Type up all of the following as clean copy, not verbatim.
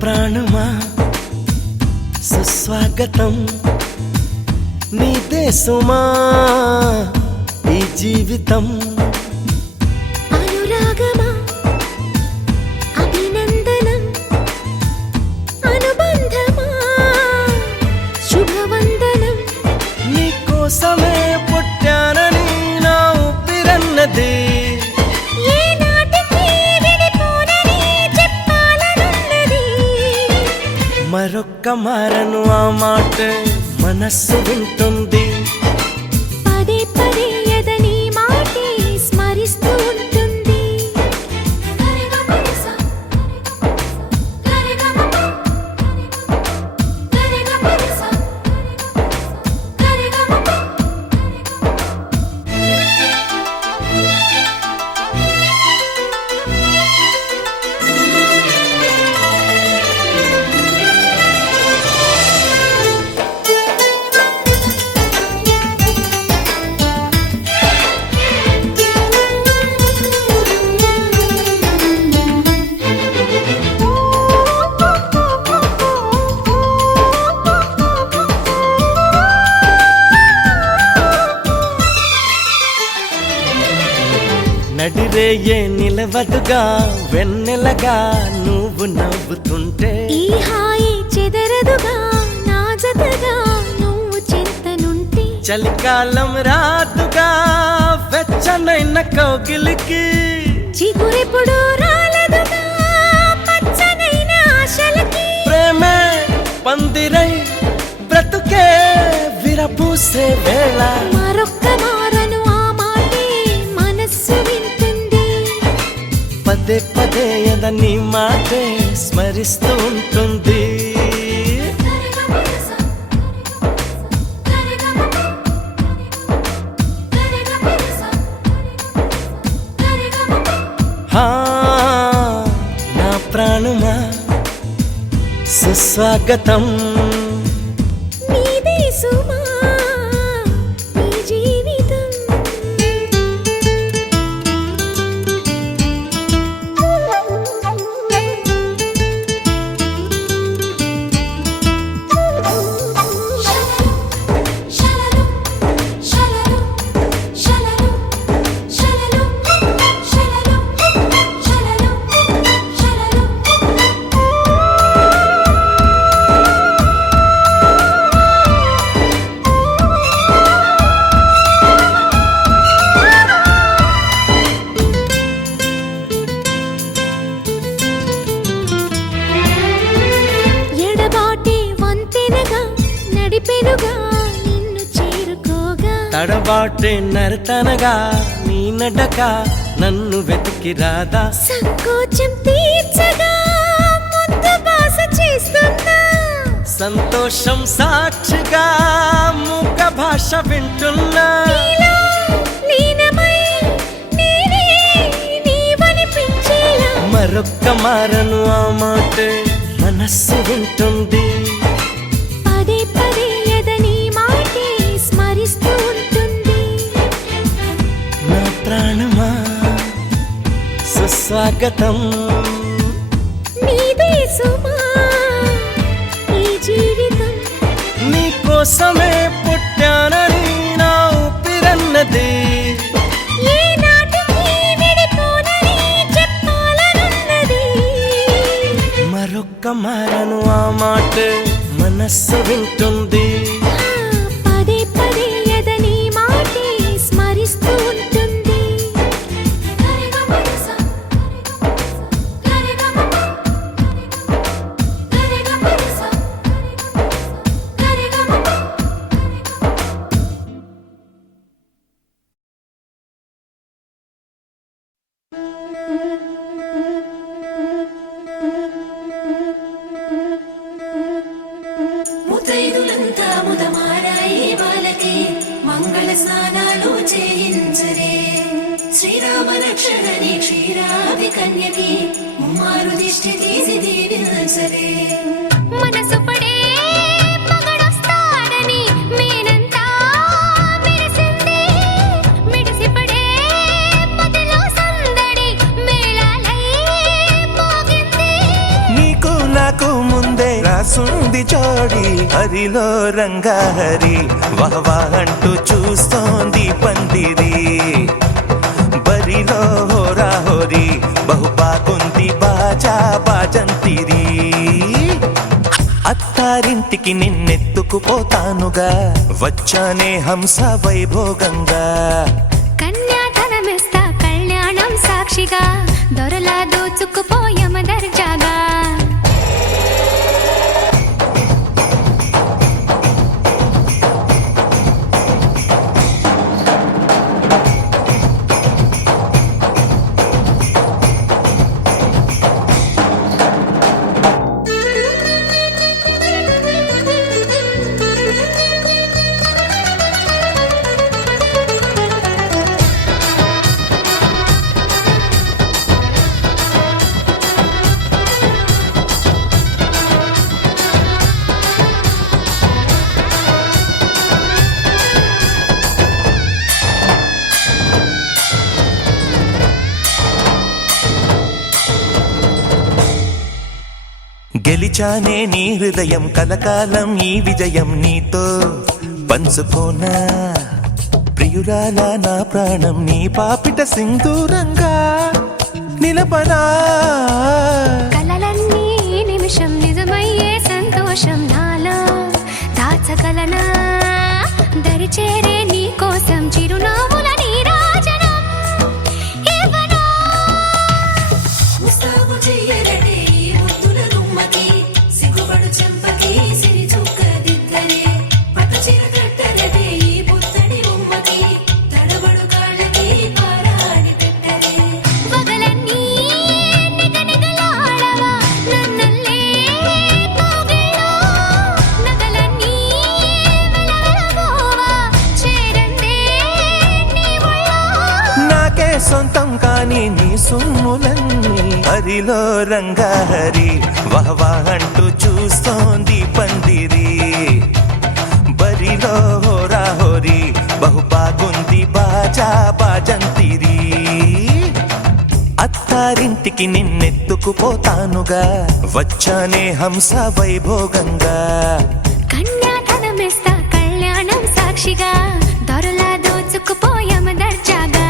ప్రాణమా సుస్వాగతం నీదే సుమా ఈ జీవితం అనురాగమా అభినందనం అనుబంధమా శుభవందనం నీకోసమే పుట్టానని నా ఊపిరన్నది మరొక్క మారను ఆ మాట మనస్సు వింటుంది పదే పదే ఎదని మాటే స్మరిస్తూ ఉంటుంది నడిరేయే నిలవదుగా వెన్నెలగా నువ్వు నవ్వుతుంటే ఈ హాయి చెదరదుగా నా జతగా నువ్వు చింతనుంటే చలికాలం రాదుగా వెచ్చనైన కౌగిలికి చిగురెప్పుడు రాలదుగా పచ్చనైన ఆశలకి ప్రేమే పందిరై బ్రతుకే విరబూసే వేళ మరొక్క మారను ఆ మాటే మనస్సు వింటుంది పదే పదే ఎదని మాటే స్మరిస్తూ ఉంటుంది నా ప్రాణమా సుస్వాగతం నీదే సుమా ఈ జీవితం అలవాటే నరతనగా నీ నడక నన్ను వెతికి రాదా సంకోచం తీర్చగా ముద్దు బాస చేస్తున్నా సంతోషం సాక్షిగా మూక భాష వింటున్నా నీలో లీనమై నేనే నీవనిపించేలా మరొక్క మారను ఆ మాటే మనస్సు వింటుంది పదే పదే ఎదని మాటే స్మరిస్తూ ఉంటుంది నా ప్రాణమా సుస్వాగతం నీదే సుమా ఈ జీవితం నీకోసమే పుట్టానని నా ఊపిరన్నది ఏ నాటికి విడిపోనని చెప్పాలనున్నది మరొక్క మారను ఆ మాటే మనస్సు వింటుంది పదే పదే ఎదని మాటే స్మరిస్తూ ఉంటుంది ముతైదులంతా ముదమారాయి వాళ్ళకి మంగళ స్నానాలు చేయించరే శ్రీరామ రక్షణని క్షీరాది కన్యకి ముమ్మారు దిష్టి తీసి దీవించరే మనసు పడే మగడొస్తాడని మేనంతా మెరిసింది మిడిసిపడే మదిలో సందడి మేళాలై మోగింది నీకు నాకు ముందే రాసుంది జోడి హరిలో రంగా హరి వహవా అంటూ చూస్తోంది పందిరి బరిలో హోరా హోరి బహు బాగుంది బాజా బాజంతిరి అత్తారింటికి నిన్నెత్తుకుపోతానుగా వచ్చానే హంస వైభోగంగా కన్యాధనమిస్తా కళ్యాణం సాక్షిగా దొరలా దోచుకుపోయమ దర్జాగా గెలిచానే నీ హృదయం కలకాలం ఈ విజయం నీతో పంచుకోనా ప్రియురాలా నా ప్రాణం నీ పాపిట సింధూరంగా నిలపనా కలలన్నీ నిమిషం నిజమయ్యే సంతోషం నాలో దాచగలనా దరిచేరే నీ కోసం చిరునవ్వుల నీరాజనం ఇవ్వనా ముస్తాబు చెయ్యరటే ఈ ముద్దుల గుమ్మకి సిగ్గుపడు చెంపకి సిరి చుక్క దిద్దరే పట్టు చీర కట్టరటే ఈ పుత్తడి గుమ్మకి తడబడు కాళ్ళకి పారాడి పెట్టరే పగలన్నీ నిగనిగలాడవా నన్నల్లే కోగిలో నగలన్నీ వెలవెలబోవా చేరందే నీ ఒళ్ళో నాకే సొంతం కాని నీ సొమ్ములన్నీ హరిలో రంగా హరి వహవా అంటూ చూస్తోంది పందిరి బరిలో హోరా హోరి బహు బాగుంది బాజా బాజంతిరి అత్తారింటికి నిన్నెత్తుకుపోతానుగా వచ్చానే హంస వైభోగంగా కన్యాధనమిస్తా కళ్యాణం సాక్షిగా దొరలా దోచుకుపోయమ దర్జాగా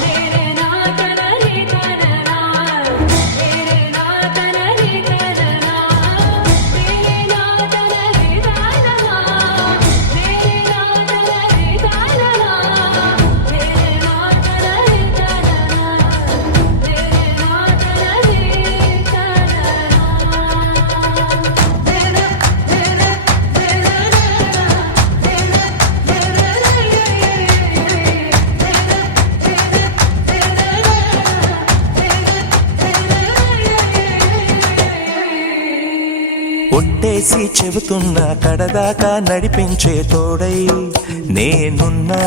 రే రే నా తన రే తన రా రే రే నా తన రే తన రా ఒట్టేసి చెబుతున్నా కడదాకా నడిపించే తోడై నేనున్నా.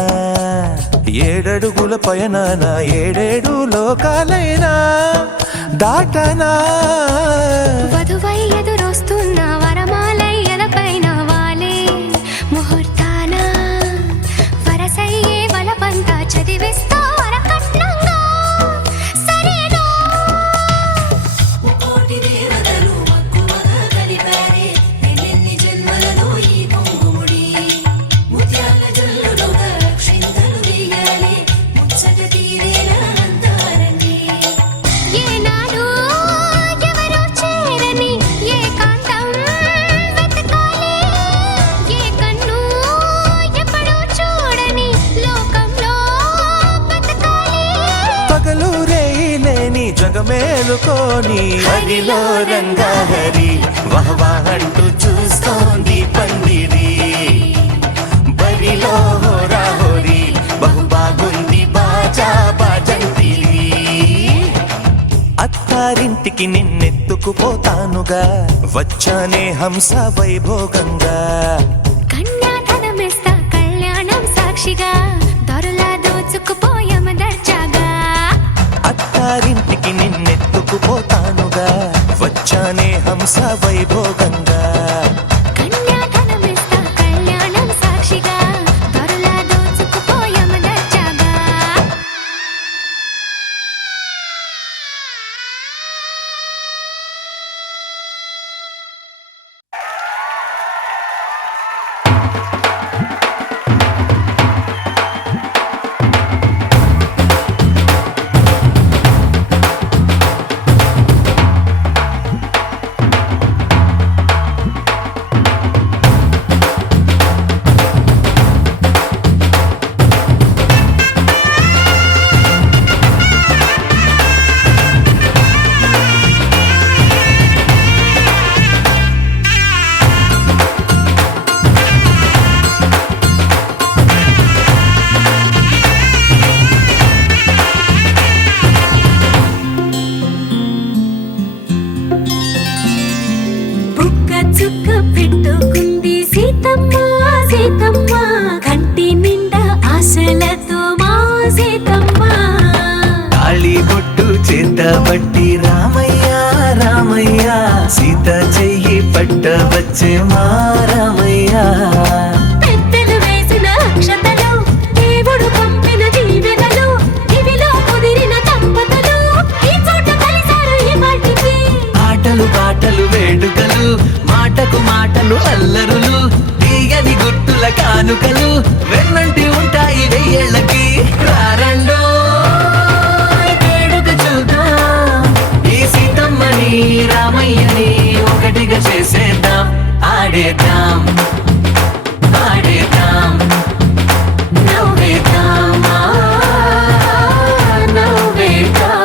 7 అడుగుల పయనాన 7 లోకాలైనా దాటనా. వధువై ఎదురొస్తున్న వరమాలయ్యలపైన వాలే ముహూర్తాన వరసయ్యే వలపంతా చదివిస్తా వరకట్నంగా సరేనా. కోటి దేవతలు మక్కువగా కలిపారే ఎన్నెన్ని జన్మలలో ఈ పొంగుముడి. ముత్యాల జల్లులుగా క్షింతలు వేయాలి ముచ్చట తీరేలా అందారండి. ఏనాడు ఎవరో చేరని ఏకాంతం వెతకాలి. ఏ కన్ను ఎప్పుడూ చూడని లోకంలో బతకాలి. పగలు రేయిలేని జగమేలుకోని హరిలో రంగాహరి వహవాహంటూ చూస్తోంది పందిరి. బరిలో హోరాహోరి బహు బాగుంది బాజా బాజంతిరి. అత్తారింటికి నిన్నెత్తుకుపోతానుగా వచ్చానే హంస వైభోగంగా. కన్యాధనమిస్తా కళ్యాణం సాక్షిగా దొరలా దోచుకుపోయామ దర్జాగా. అత్తారింటికి నిన్నెత్తుకుపోతానుగా వచ్చానే హంస వైభోగంగా. కన్యాధనమిస్తా కళ్యాణం సాక్షిగా దొరలా దోచుకుపోయామ దర్జాగా. బుక్క చుక్క పెట్టుకుంది సీతమ్మ సీతమ్మ కంటి నిండా ఆశలతో మా సీతమ్మ. తాళి బొట్టు చేత బట్టి రామయ్య రామయ్య సీత చెయ్యి పట్ట వచ్చే మా రామయ్య. పెద్దలు వేసిన అక్షతలు దేవుడు పంపిన దీవెనలు ఇవిలో కుదిరిన దంపతులు ఈ చోట కలిసారు ఈ వాటికి. ఆటలు పాటలు వేడుకలు మాటకు మాటలు అల్లరులు తీయని గుర్తుల కానుకలు వెన్నంటి ఉంటాయి 1000 ఏళ్ళకి. రారండో వేడుక చూద్దాం ఈ సీతమ్మని రామయ్యని ఒకటిగా చేసేద్దాం. ఆడేద్దాం ఆడేద్దాం నవ్వేద్దాం నవ్వేద్దాం.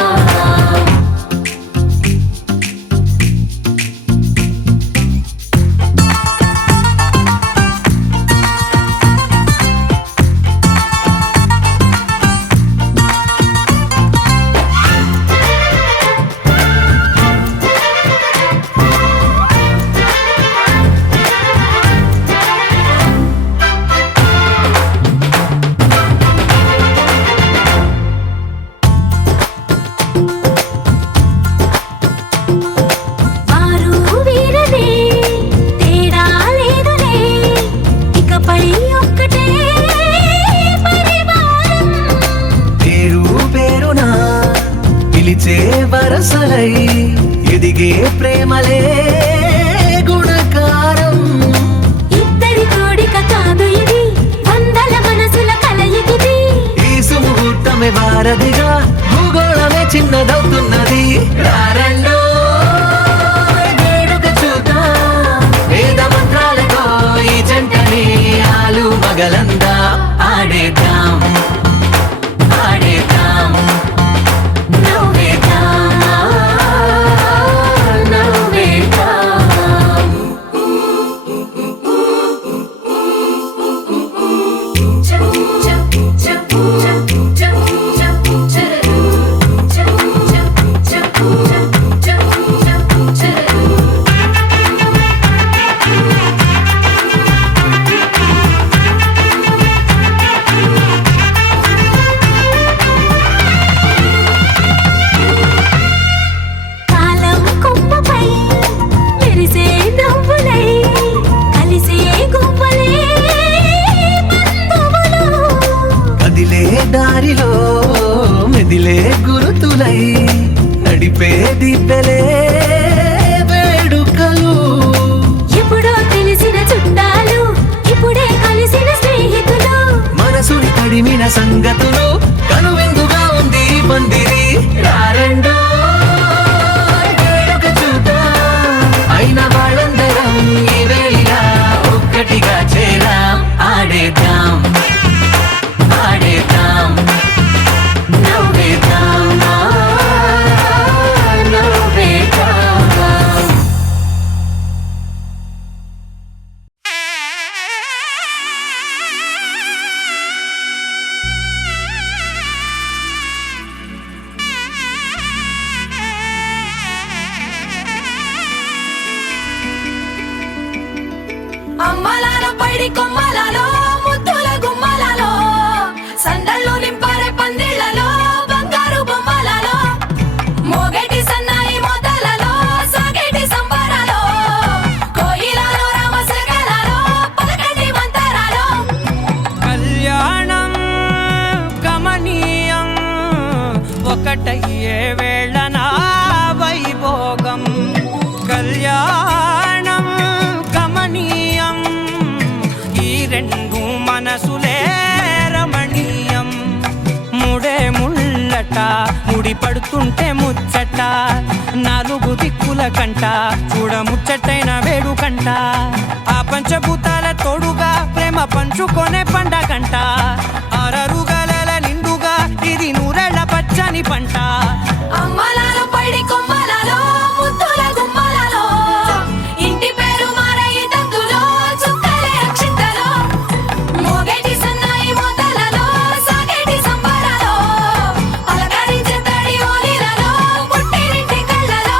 వారు వీరనే తేడా లేదులే ఇకపై ఒక్కటే పరివారం. పేరు పేరునా పిలిచే వరసలై ఎదిగే ప్రేమలే గుణకారం. ఇద్దరి కోడిక కాదు ఇది వందల మనసుల కలయికిది. ఈ సుముహూర్తమే వారధిగా భూగోళమే చిన్నదవుతున్నది. రారండో వేడుక చూద్దాం వేద మంత్రాలతో ఈ జంటని ఆలు మగలందా. ఆడేద్దాం ఆడేద్దాం నవ్వేద్దాం నవ్వేద్దాం. తడిమిన సంగతులు కనువిందుగా ఉంది ఈ పందిరి రారండో వేడుక చూద్దాం అయిన వాళ్ళందరం ఈ వేళ ఒక్కటిగా చేరాం ఆడేద్దాం ఆడేద్దాం నవ్వేద్దాం నవ్వేద్దాం అమ్మలాల పైడి కొమ్మలలో ముద్దుల గుమ్మలలో సందళ్ళు నింపరే పందిళ్లలో బంగారు బొమ్మలలో మోగేటి సన్నాయి మోతలలో సాగేటి సంబరాలో కోయిలలో రామసగలలో పలకటి మంతరాలో కళ్యాణం గమనీయం ఒకటయ్యే వేళ నా వైభోగం కళ్యాణం గమనీయం ఈ రెండు మనసులే రమణీయం ముడే ముళ్ళట ముడి పడుతుంటే ముచ్చట నాలుగు దిక్కుల కంట చూడ ముచ్చటైన వేడుకంట ఆ పంచభూతాల తోడుగా ప్రేమ పంచుకొనే పండగంట ఆరరుగల నిండుగా ఇది నూరెళ్ళ పచ్చని పంట అమ్మలాల పైడి కొమ్మలలో ముద్దుల గుమ్మలలో ఇంటి పేరు మారయి తందులో చుక్కలే అక్షింతలో మోగేటి సన్నాయి మోతలలో సాగేటి సంబరాలో పలకరించే తడి ఓలిలలో పుట్టినింటి కళ్ళలో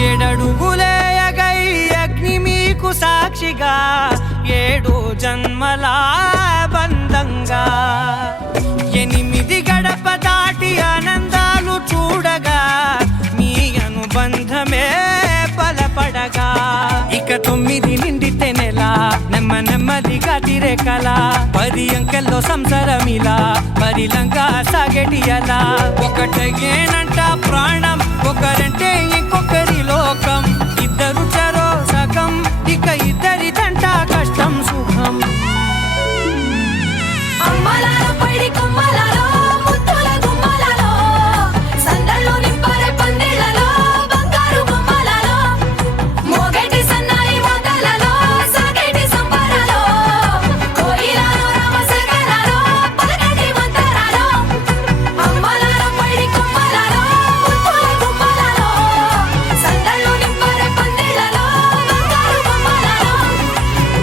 ఏడడుగులే ఎగై అగ్ని మీకు సాక్షిగా ఏడు జన్మల బంధంగా ఎనిమిది గడప దాటి ఆనందాలు చూడగా మీ అనుబంధమే బలపడగా ఇక 9 నిండితే నెల నెమ్మదిగా తిరే కల 10 అంకెల్లో సంసారమిలా పరిలంగా సాగేటి అలా ఒకటేనంట ప్రాణం ఒకరంటే ఇంకొకరి లోకం ఇద్దరు చరో సగం ఇక ఇద్దరిదంట కష్టం సుఖం అమ్మలాల పైడి కొమ్మలలో ముద్దుల గుమ్మలలో సందళ్ళు నింపరే పందిళ్లలో బంగారు బొమ్మలలో మోగేటి సన్నాయి మోతలలో సాగేటి సంబరాలో కోయిలలో రామసగలలో పలకటి మంతరాలో అమ్మలాల పైడి కొమ్మలలో ముద్దుల గుమ్మలలో సందళ్ళు నింపరే పందిళ్లలో బంగారు బొమ్మలలో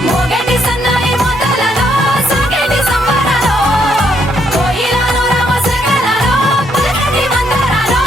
మోగేటి సన్నాయి మోతలలో సాగేటి సంబరాలో కోయిలలో రామసగలలో పలకటి మంతరాలో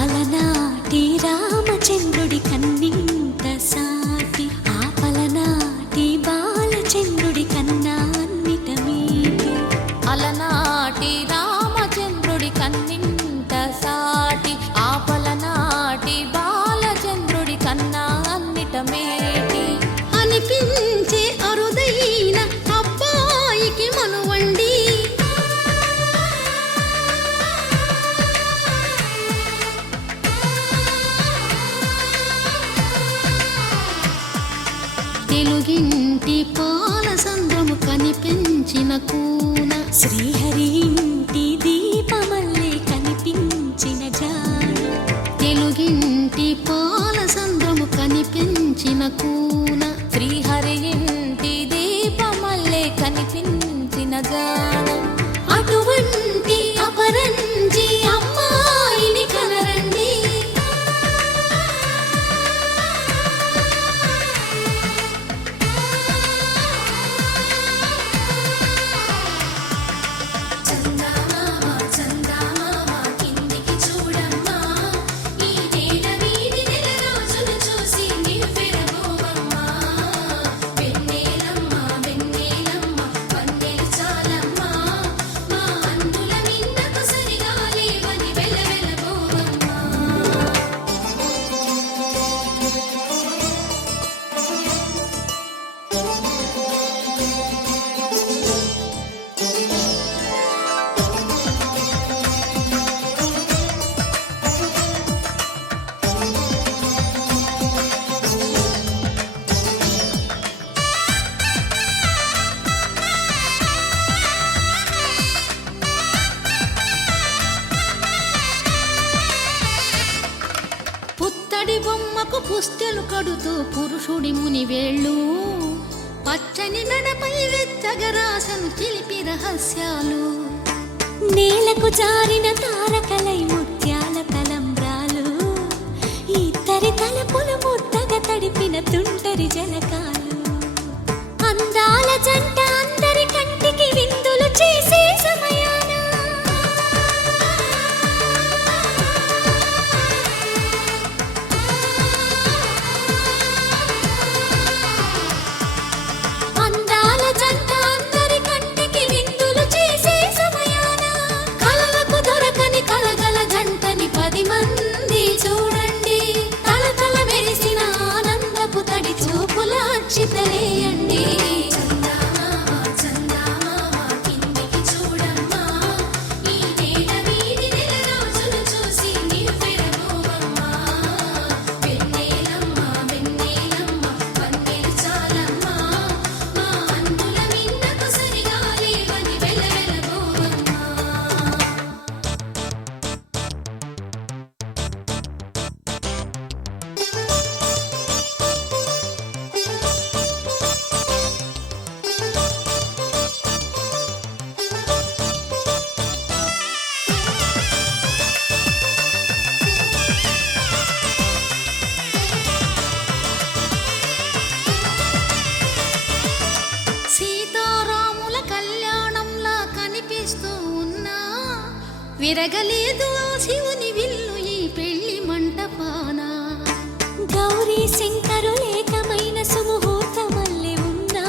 అలనాటి రామచంద్రుడి కన్నింత సాటి ఆపలనాటి బాలచంద్రుడి కన్నా అన్నిట మీటి అలనాటి రామచంద్రుడి కన్నింత సాటి ఆపలనాటి బాలచంద్రుడి కన్నా అన్నిట మేటి అనిపించే అరుదైన అబ్బాయికి మనువండి తెలుగింటి పాల సంద్రము కనిపించిన కూన శ్రీహరి ఇంటి దీపమల్లే కనిపించిన జాడ తెలుగింటి పాల సంద్రము కనిపించిన కూన శ్రీహరి ఇంటి దీపమల్లే కనిపించిన జాడ అటువంటి అపరంజి అమ్మాయిని కనరండి పుత్తడి బొమ్మకు పుస్తెలు కడుతూ పురుషుడి ముని వేళ్ళు పచ్చని మెడపై వెచ్చగరాసను చిలిపి రహస్యాలు నేలకు జారిన తారకలై ముత్యాల తలంబ్రాలు ఇద్దరి తలపులు ముద్దగా తడిపిన తుంటరి జలకాలు అందాల జంట అందరి కంటికి విందులు చేసే సమయాన అందాల జంట అందరి కంటికి విందులు చేసే సమయాన కలలకు దొరకని కలగల జంటని 10 మంది చూడండి తలతల మెరిసిన ఆనందపు తడి చూపుల అచ్చితలేయండి కిందికి చూడమ్మా ఈ నేల వీధి నెల రోజులు చూసి నివ్వెరబోవమ్మా వెన్నెలమ్మ వెన్నెలమ్మ వన్నెలు చాలమ్మా మా అందుల మిన్నకు సరిగా లేవని వెలవెలబోవమ్మా సీతారాముల కళ్యాణంలా కనిపిస్తూ ఉన్నా విరగలేదు ఆ శివుని విల్లు ఈ పెళ్లి మంటపాన గౌరీ శంకరులేకమైన సుముహూర్తమల్లె ఉన్నా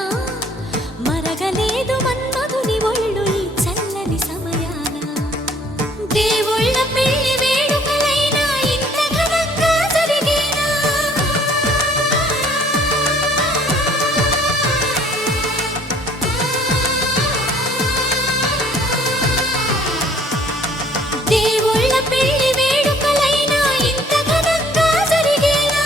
మరగలేదు మన్మధుని ఒళ్ళు ఈ చల్లని సమయాన దేవుళ్ళ పెళ్లి వేడుకలైనా ఇంత ఘనంగా జరిగేనా దేవుళ్ళ పెళ్లి వేడుకలైనా ఇంత ఘనంగా జరిగేలా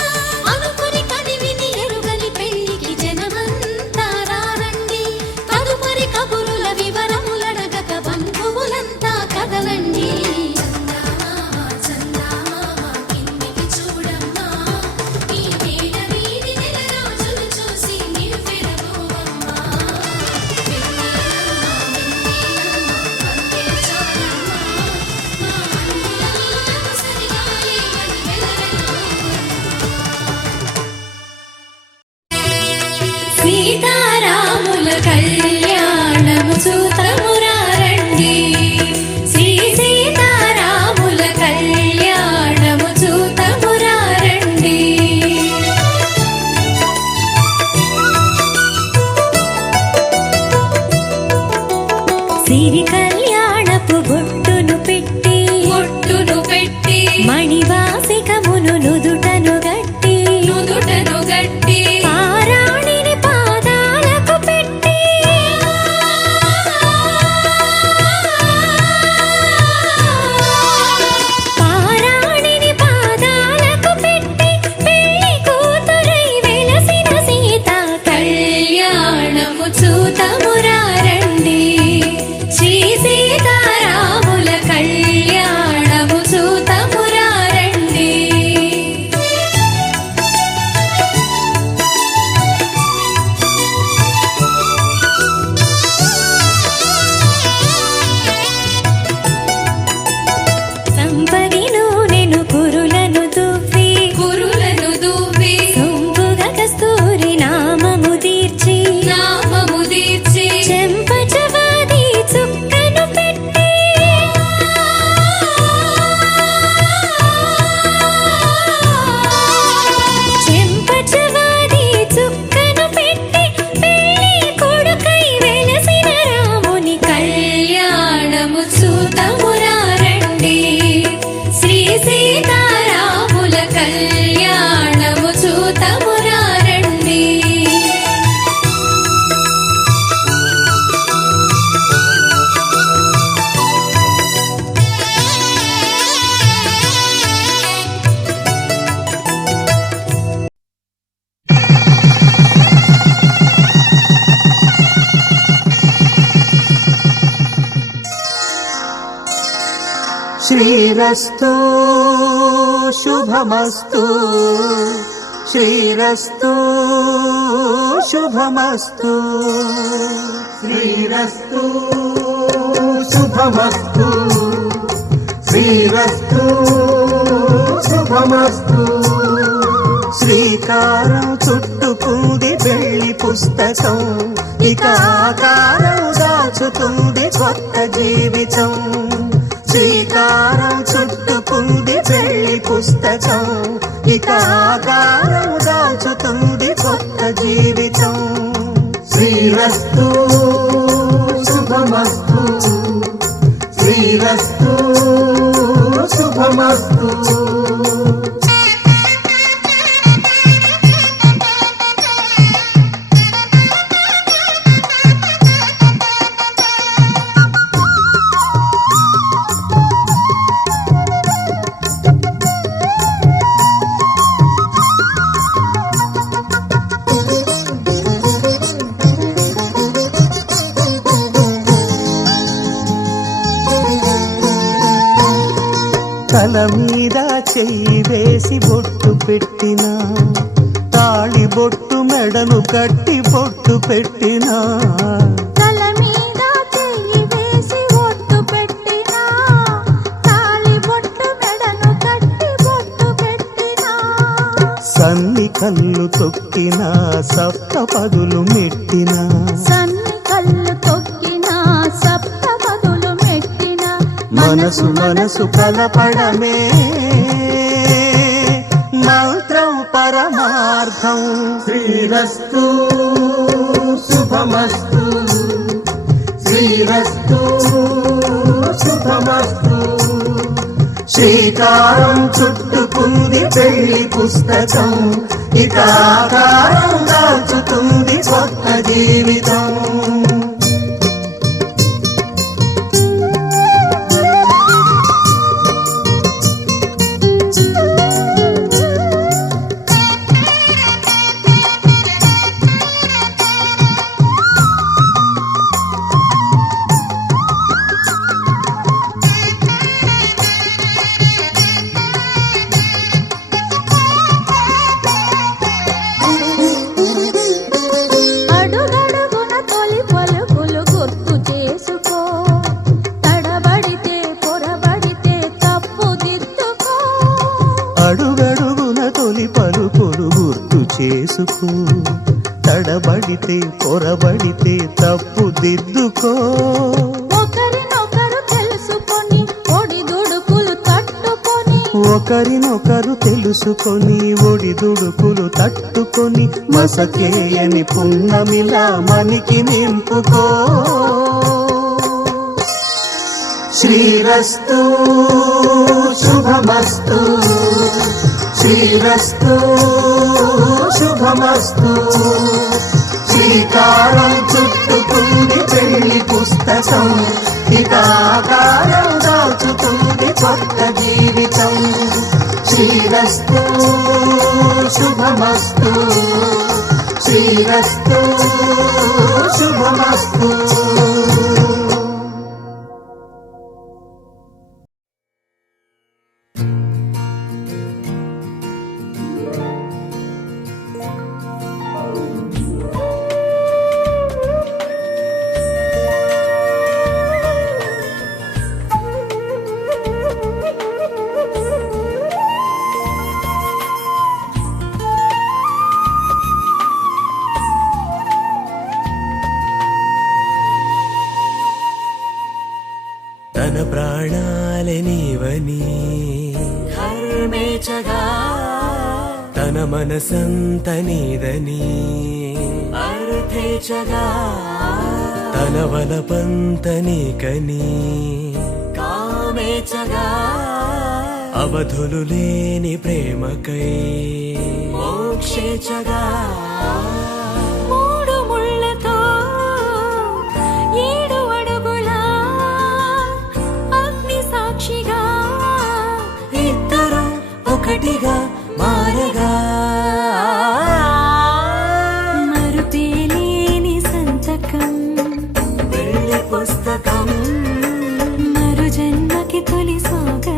అనుకుని కనివిని ఎరుగని పెళ్లికి జనమంతా రారండి తదుపరి కబురుల వివరములడగక బంధువులంతా కదలండి శ్రీరస్తు శుభమస్తు శ్రీరస్తు శుభమస్తు శ్రీరస్తు శుభమస్తు శ్రీరస్తు శుభమస్తు శ్రీకారం చుట్టుకుంది పెళ్లి పుస్తకం ఇక ఆకారం దాచుతుంది కొత్త జీవితం శ్రీకారం చుట్టుకుంది పెళ్లి పుస్తకం ఇక ఆకారం దాచుతుంది కొత్త జీవితం శ్రీరస్తు శుభమస్తు శ్రీరస్తు శుభమస్తు తల మీద చెయ్యి వేసి బొట్టు పెట్టినా తాళి బొట్టు మెడను కట్టి బొట్టు పెట్టినా తల మీద చెయ్యి వేసి బొట్టు పెట్టినా తాళి బొట్టు మెడను కట్టి బొట్టు పెట్టినా సన్ని కళ్ళు తొక్కినా సప్త పదులు మెట్టినా సన్ని కళ్ళు తొక్కినా సప్త పదులు మెట్టినా మనసు మనసు కలపడమే మంత్రం పరమార్థం శ్రీరస్తు శుభమస్తు శ్రీరస్తు శుభమస్తు శ్రీకారం చుట్టుకుంది పెళ్లి పుస్తకం ఇక ఆకారం దాచుతుంది కొత్త జీవితం అడుగడుగున తొలి పలుకులు గుర్తు చేసుకో తడబడితే పొరబడితే తప్పు దిద్దుకో అడుగడుగున తొలి పలుకులు గుర్తు చేసుకో తడబడితే పొరబడితే తప్పు దిద్దుకో ఒకరినొకరు తెలుసుకొని ఒడిదుడుకులు తట్టుకొని ఒకరినొకరు తెలుసుకొని ఒడిదుడుకులు తట్టుకొని మసకేయని పున్నమిలా మనికి నింపుకో శ్రీరస్తు శుభమస్తు శ్రీరస్తు శుభమస్తు శ్రీకారం చుట్టుకుంది పెళ్లి పుస్తకం ఇక ఆకారం దాచుతుంది కొత్త జీవితం శ్రీరస్తు శుభమస్తు శ్రీరస్తు శుభమస్తు తన ప్రాణాలే నీవని హర్మేచగా తన మనసంత నీదని అర్థేచగా తన వలపంత నీకని కామేచగా అవధులు లేని ప్రేమకై మోక్షేచగా మూడు ముళ్ళతో 7 అడుగుల అగ్ని సాక్షిగా ఇద్దరు ఒకటిగా మారగా మరుపేలేని సంతకం పెళ్లి పుస్తకం మరు జన్మకి తొలి స్వాగతం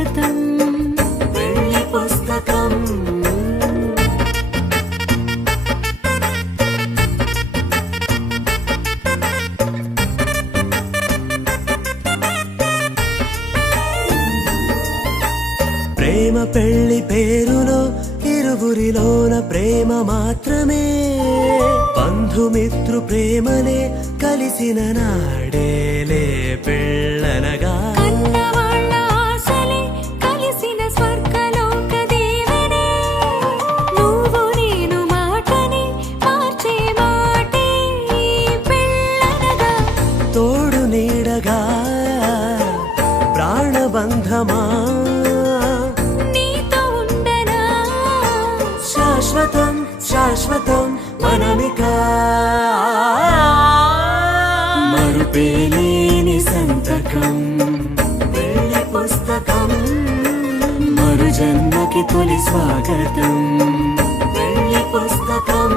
ప్రేమ పెళ్లి పేరులో ఇరువురిలోన ప్రేమ మాత్రమే బంధుమిత్రు ప్రేమలే కలిసిన నాడేలే పెళ్ళనగా కన్నవాళ్ళ ఆశలే కలిసిన స్వర్గలోక దీవెనే నువ్వు నేను మాటని మార్చే మాటే ఈ పెళ్ళనగా తోడు నీడగా ప్రాణబంధమా నీతో ఉండనా శాశ్వతం శాశ్వతం మనమిక మరుపేలేని సంతకం పెళ్లి పుస్తకం మరు జన్మకి తొలి స్వాగతం పెళ్లి పుస్తకం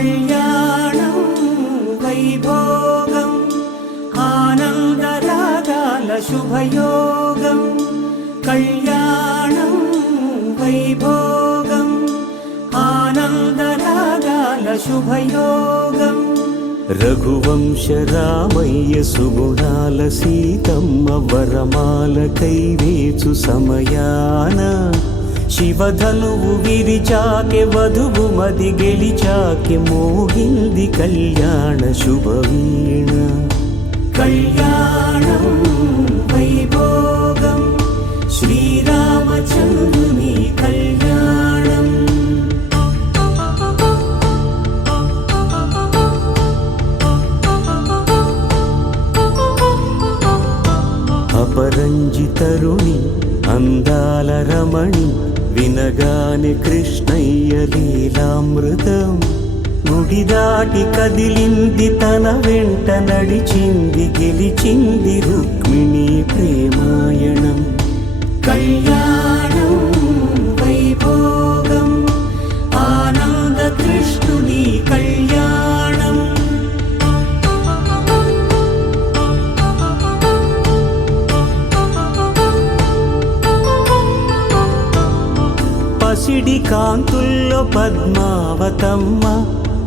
కళ్యాణం వైభోగం ఆనందరాగాల శుభయోగం కళ్యాణం వైభోగం ఆనందరాగాల శుభయోగం రఘువంశ రామయ్య సుగుణాల సీతమ్మ వరమాల కైవేచు సమయాన శివధనువు విరిచాకె వధువు మది గెలిచాకె మోగింది కళ్యాణ శుభవీణ కళ్యాణం వైభోగం శ్రీరామచంద్రుని కళ్యాణం అపరంజితరుణి అందాల రమణి వినగానే కృష్ణయ్య లీలామృతం గుడి దాటి కదిలింది తన వెంట నడిచింది గెలిచింది రుక్మిణి ప్రేమాయణం కళ్యాణం వైభోగం ఆనంద కృష్ణుని కళ్యాణం పసిడి కాంతుల్లో పద్మావతమ్మ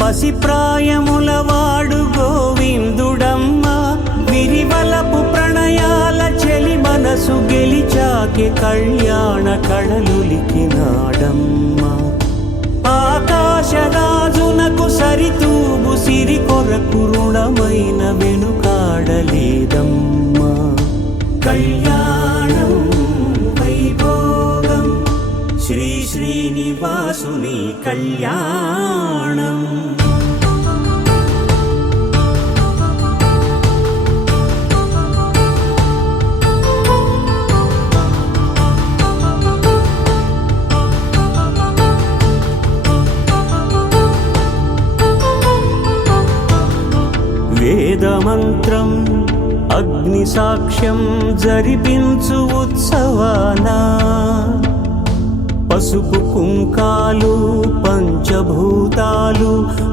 పసిప్రాయముల వాడు గోవిందుడమ్మ విరివలపు ప్రణయాల చెలి మనసు గెలిచాకే కళ్యాణ కళలులికినాడమ్మ ఆకాశరాజునకు సరితూగు సిరి కొరకు రుణమైన వెనుకాడలేదమ్మా కళ్యాణం వైభోగం శ్రీ శ్రీనివాసుని కళ్యాణం వేదమంత్రం అగ్ని సాక్ష్యం జరిపించు ఉత్సవానా పసుపు కుంకాలు పంచభూతాలు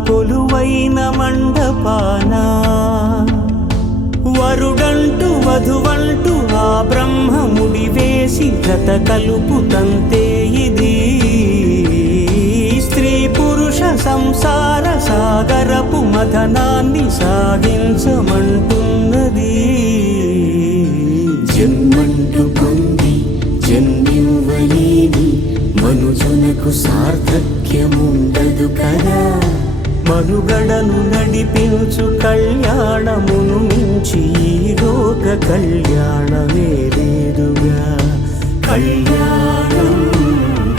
కొలువైన మండపాన వరుడంటూ వధువంటూ ఆ బ్రహ్మముడి వేసి జత కలుపుతంతే ఇది స్త్రీ పురుష సంసార సాగరపు మథనాన్ని సాగించమంటున్నది జన్మంటూ పొంది జన్మివ్వలేని మనుజునకు సార్థక్యముండదు కదా మనుగడను నడిపించు కళ్యాణమును మించి ఈ లోక కళ్యాణమే లేదుగా కళ్యాణం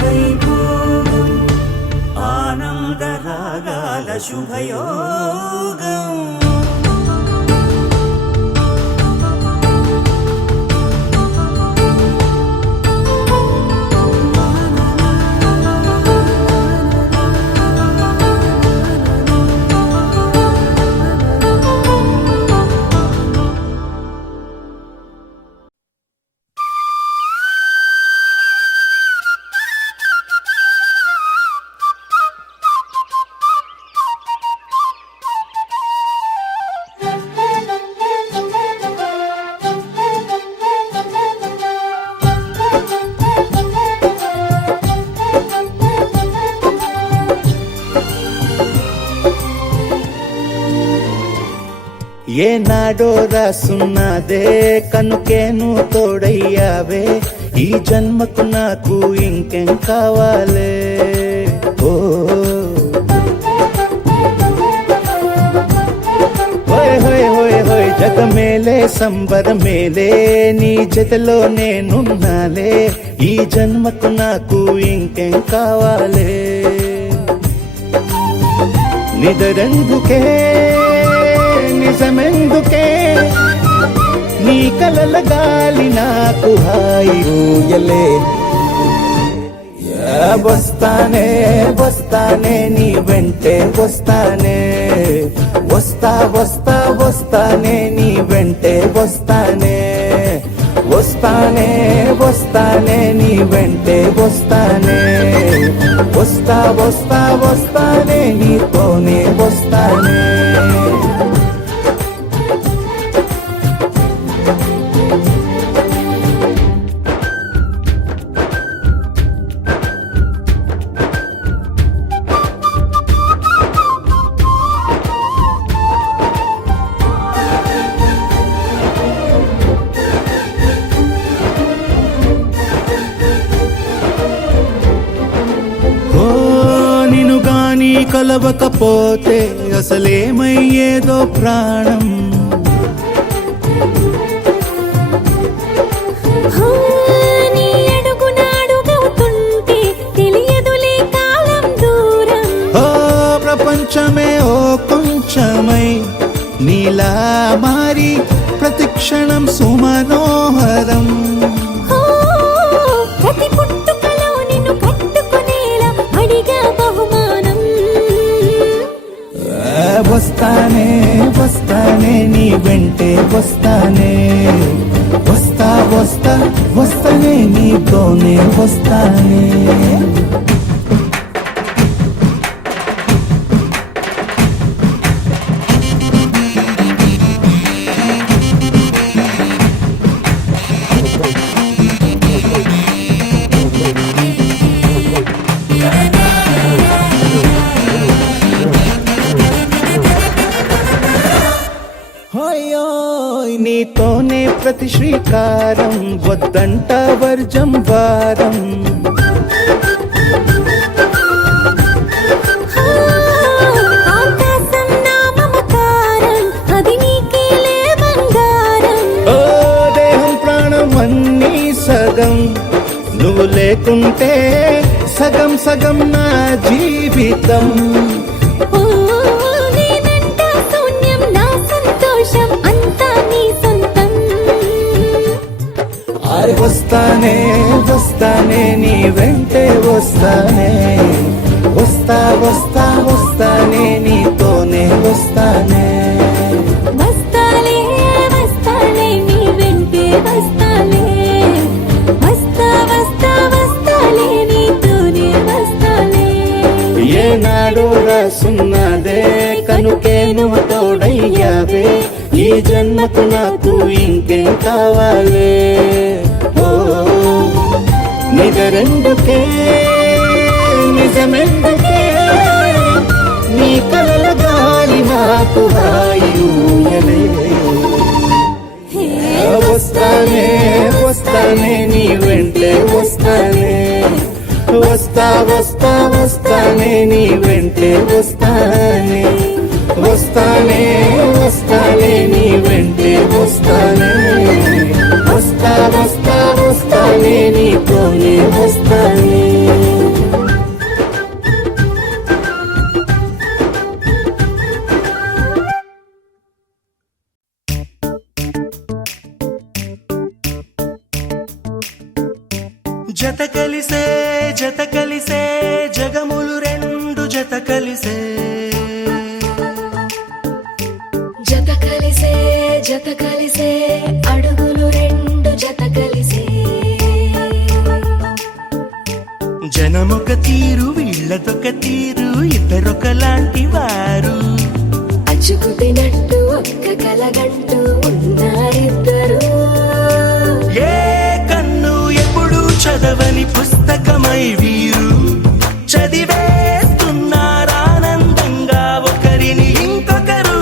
వైభోగం ఆనందరాగాల శుభయోగం ఏనాడో రాసున్నదే కనుకేను తోడయ్యావే ఈ జన్మకు నాకు ఇంకేం కావాలే ఓ హోయ్ హోయ్ హోయ్ హోయ్ జగమేలే సంబరమేలే నీ జతలో నేనున్నాలే ఈ జన్మకు నాకు ఇంకేం కావాలే నిదరెందుకే నిజమెందుకే నీ కలల గాలి నాకు హాయి ఊయలే వస్తానే వస్తానే నీ వెంటే వస్తానే వస్తా వస్తా వస్తానే నీ వెంటే వస్తానే వస్తానే వస్తానే నీ వెంటే వస్తానే వస్తా వస్తా వస్తానే నీతోనే కలవకపోతే అసలేమయ్యేదో ప్రాణం. నీ అడుగునాడుగవుతుంటే తెలియదులే కాలం దూరం. ఓ ప్రపంచమే ఓ కొంచెమై నీలా మారి ప్రతిక్షణం సుమనోహరం. ప్రతి పుట్టుకలో నిన్ను కట్టుకునేలా అడిగా బహుమానం. వస్తానే వస్తానే నీ వెంటే వస్తానే, వస్తా వస్తా వస్తానే నీతోనే వస్తానే. హోయోయ్ నీతోనే ప్రతి శ్రీకారం, వద్దంట వర్జం వారం. ఆకాశం నా మమకారం, అది నీకేలే బంగారం. ఓ దేహం ప్రాణం అన్నీ సగం, నువ్వు లేకుంటే సగం సగం నా జీవితం. నేనంట శూన్యం నా సంతోషం, అంతా నీ సొంతం. వస్తానే వస్తానే నీ వెంటే వస్తానే, వస్తా వస్తా వస్తానే నీతోనే వస్తానే. వస్తాలే వస్తాలే నీ వెంటే వస్తాలే, వస్తా వస్తా వస్తాలే నీతోనే వస్తాలే. ఏనాడో రాసున్నదే కనుకే నువ్వు తోడయ్యావే, ఈ జన్మకు నాకు ఇంకేం కావాలే. ఓ నిజరెందుకే నిజమెందుకే, నీ కలల గాలి నాకు హాయిలే. వస్తానే వస్తానే నీ వెంటే వస్తానే, వస్తా వస్తా వస్తానే నీ వెంటే వస్తానే, వస్తానే వస్తానే నీ వెంటే వస్తానే, వస్తా వస్తా వస్తానే నీతోనే వస్తానే. జత కలిసే జగములు రెండు జత కలిసే, జత కలిసే అడుగులు రెండు జత కలిసే. జనమొక తీరు వీళ్ళదొక తీరు, ఇద్దరొకలాంటి వారు. అచ్చుకుతినట్టు ఒక్క కలగంటూ ఉన్నారిద్దరు. ఏ కన్ను ఎప్పుడు చదవని పుస్తకమై వీరు చదివేస్తున్నారానందంగా ఒకరిని ఇంకొకరు.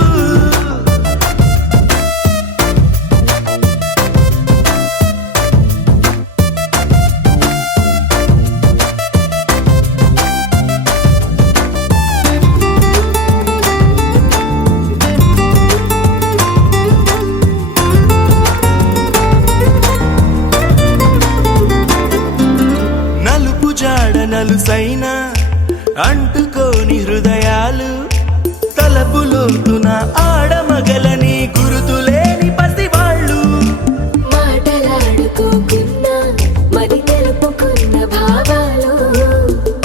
నలుపు జాడ నలుసైన అంటుకోని హృదయాలు, తలపులోతున ఆడమగలని గురుతులేని పసివాళ్ళు. మాటలాడుకోకున్నా మరి తెలుపుకున్న భావాలు,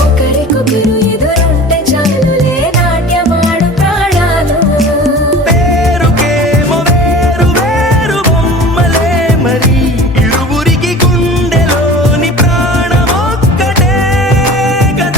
ఒకరికొకరు ఎదురుంటే చాలులే నాట్యమాడు ప్రాణాలు. పేరుకేమో వేరు వేరు బొమ్మలే మరి, ఇరువురికి గుండెలోని ప్రాణమొక్కటే కదా.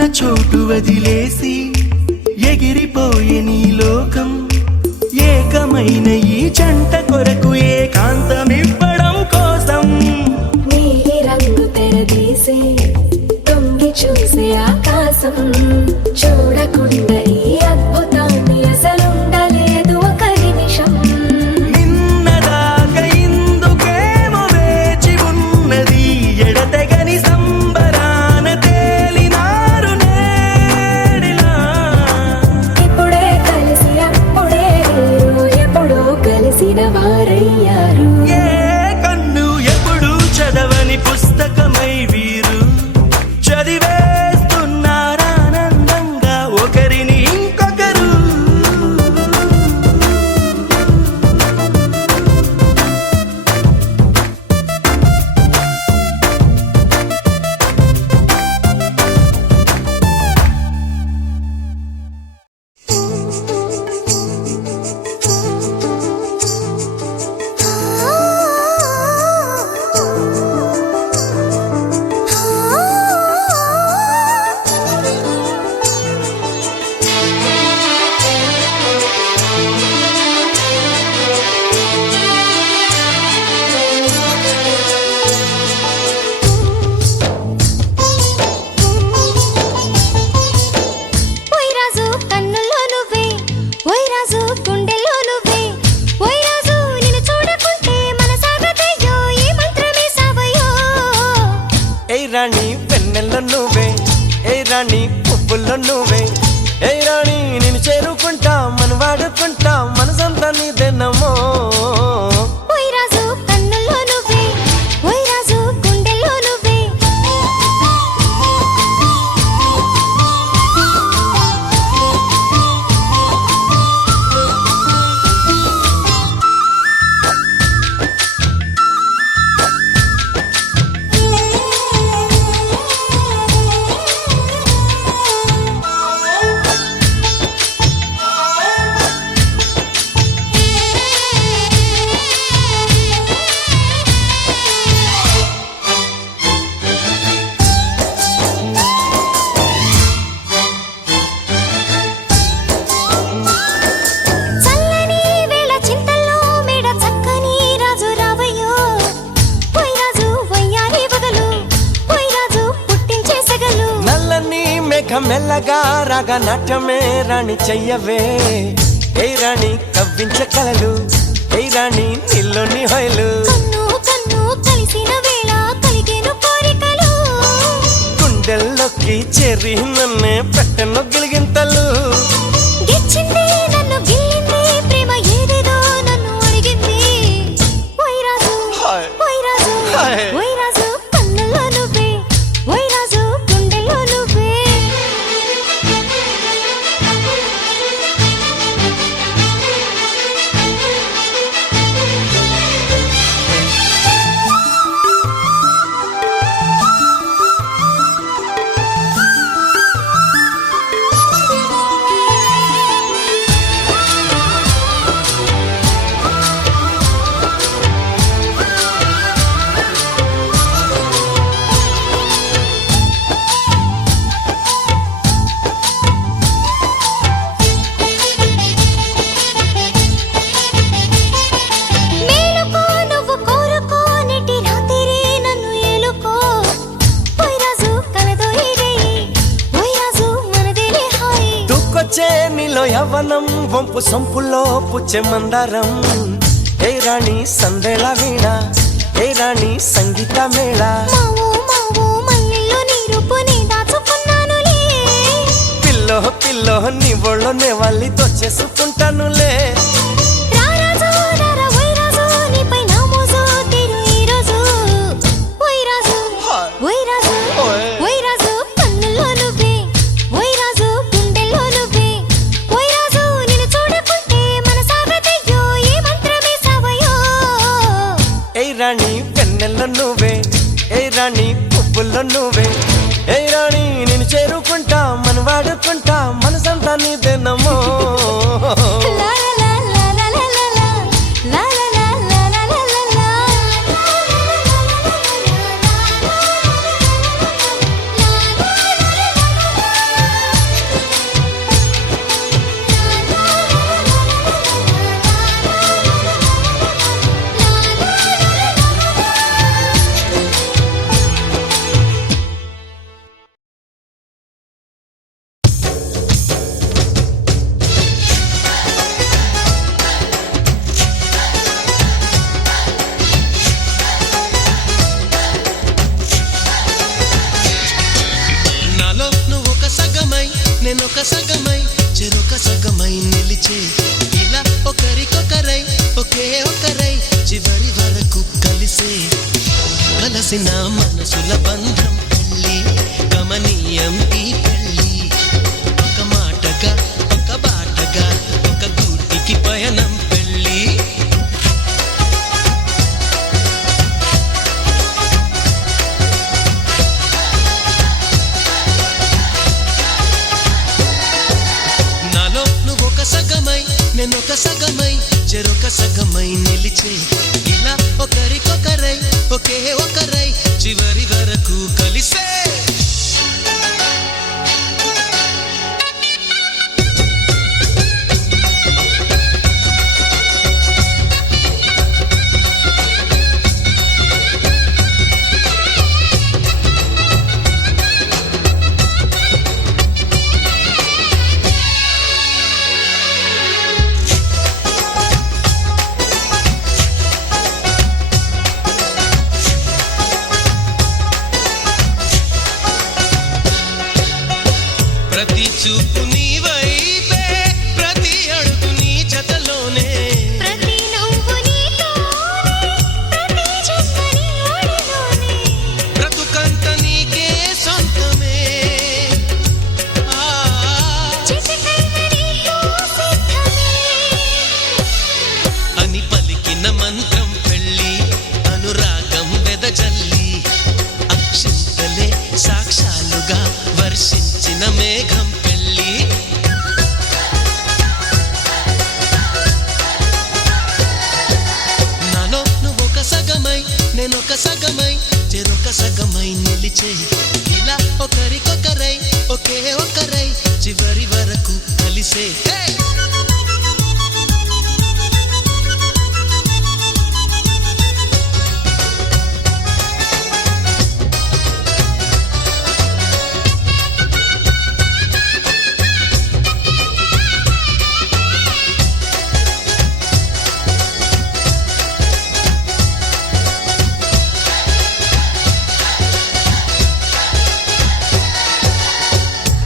ఉన్న చోటు వదిలేసి ఎగిరిపోయే నీ లోకం ఏకమైన ఈ జంట కొరకు ఏకాంతమివ్వడం కోసం నీలి రంగు తెరదీసే తొంగి చూసే ఆకాశం చూడకుండా ఈ అద్భుతాన్ని అసలుండలేదు ఒక నిమిషం నిన్నదాకా ఇందుకేమో వేచి ఉన్నది ఎడతెగని సంబరాన తేలినారు నేడిలా ఇప్పుడే కలిసి అప్పుడే లేరు ఎప్పుడో కలిసిన వారయ్యారు ఏ కన్ను ఎప్పుడు చదవని పుస్తకమై వీరు చదివేస్తున్నారానందంగా ఒకరిని ఇంకొకరు ఓయ్ రాజు కన్నుల్లో నువ్వే ఓయ్ రాజు గుండెల్లో నువ్వే ఓయ్ రాజు నిన్ను చూడకుంటే మనసాగదయ్యో ఈ మంత్రమే సావయో ఏ రాణి వెన్నెల్లో నువ్వే ఏ రాణి పువ్వుల్లో నువ్వే ఏ రాణి నేను చేరుకుంటా మన వాడుకుంటా మనసంతా నీదేనమ్మో ఓయ్ రాజు కన్నుల్లో నువ్వే ఓయ్ రాజు గుండెల్లో నువ్వే చల్లని వేళ చింతల్లో మేడ చక్కని రాజు రావయ్యో ఓయ్ రాజు వయ్యారి వగలు ఓయ్ రాజు పుట్టించే సగలు నల్లని మేఘ మెల్లగా రాగా నాట్యమే రాణి చెయ్యవే ఏ రాణి కవ్వించే కలలు ఏ రాణి నీలోని హొయలు కన్ను కన్ను కలిసిన వేళ కలిగేను కోరికలు గుండెల్లోకి చేరి నన్నే పెట్టెను గిలిగింతలు గిచ్చింది నన్ను గిల్లింది ప్రేమ ఏదేదో నన్ను అడిగింది ఓయ్ రాజు హాయ్. ఓయ్ రాజు హాయ్. ఓయ్ రాజు కన్నుల్లో నువ్వే ఓయ్ రాజు గుండెల్లో నువ్వే మేలుకో నువ్వు కోరుకో నెటి రాత్రి నన్ను ఏలుకో ఓయ్ రాజు కలదో ఈ రేయి ఓయ్ రాజు మనదేలే హాయి దూకొచ్చే నీలో యవ్వనం వంపు సొంపుల్లో పుచ్చే మందారం ఏ రాణి సందేళ వీణ ఏ రాణి సంగీత మేళ మావో మావో మల్లెల్లో నీ రూపుని దాచుకున్నానులే పిల్లో పిల్లో నీ ఒళ్ళోనే వాళ్ళి దొచ్చేసుకుంటానులే రారాజు రారా ఓయ్ రాజు నీపై నా మోజు తీరు ఈ రోజు ఓయ్ రాజు హాయ్. ఓయ్ రాజు ఓయ్. ఓయ్ రాజు కన్నుల్లో నువ్వే ఓయ్ రాజు గుండెల్లో నువ్వే ఓయ్ రాజు నిన్ను చూడకుంటే మనసాగదయ్యో ఈ మంత్రమే సావయో ఏ రాణి వెన్నెల్లో నువ్వే ఏ రాణి పువ్వుల్లో నువ్వే ఏ రాణి నేను చేరుకుంటా మన వాడుకుంటా మనసంతా నీదేనమ్మో లా లా లా లా లా లా లా లా లా లా లా లా లా లా లా నేనొక సగమై చెరొక సగమై నిలిచే ఇలా ఒకరికొకరై ఒకే ఒకరై చివరి వరకు కలిసే కలసిన మనసుల బంధం పెళ్ళి గమనీయం ఈ పెళ్ళి ఒక మాటగా ఒక బాటగా ఒక గూటికి పయనం పెళ్ళి నాలో నువ్వొక సగమై నేనొక సగమై చెరొక సగమై నిలిచే ఇలా ఒకరికొకరై ఒకే ఒకరై చివరి వరకు కలిసే ప్రతి చూపు నీ వైపే ప్రతి అడుగు నీ జతలోనే ప్రతి నవ్వు నీతోనే ప్రతి జన్మ నీ ఒడిలోనే బ్రతుకంత నీకే సొంతమే చిటికైన నీకు సిద్ధమే అని పలికిన మంత్రం పెళ్ళి అనురాగం వెదజల్లి అక్షింతలే సాక్షాలుగా వర్షించిన మేఘం పెళ్ళి నాలో నువ్వొక సగమై నేనొక సగమై చెరొక సగమై నిలిచే ఇలా ఒకరికొకరై ఒకే ఒకరై చివరి వరకు కలిసే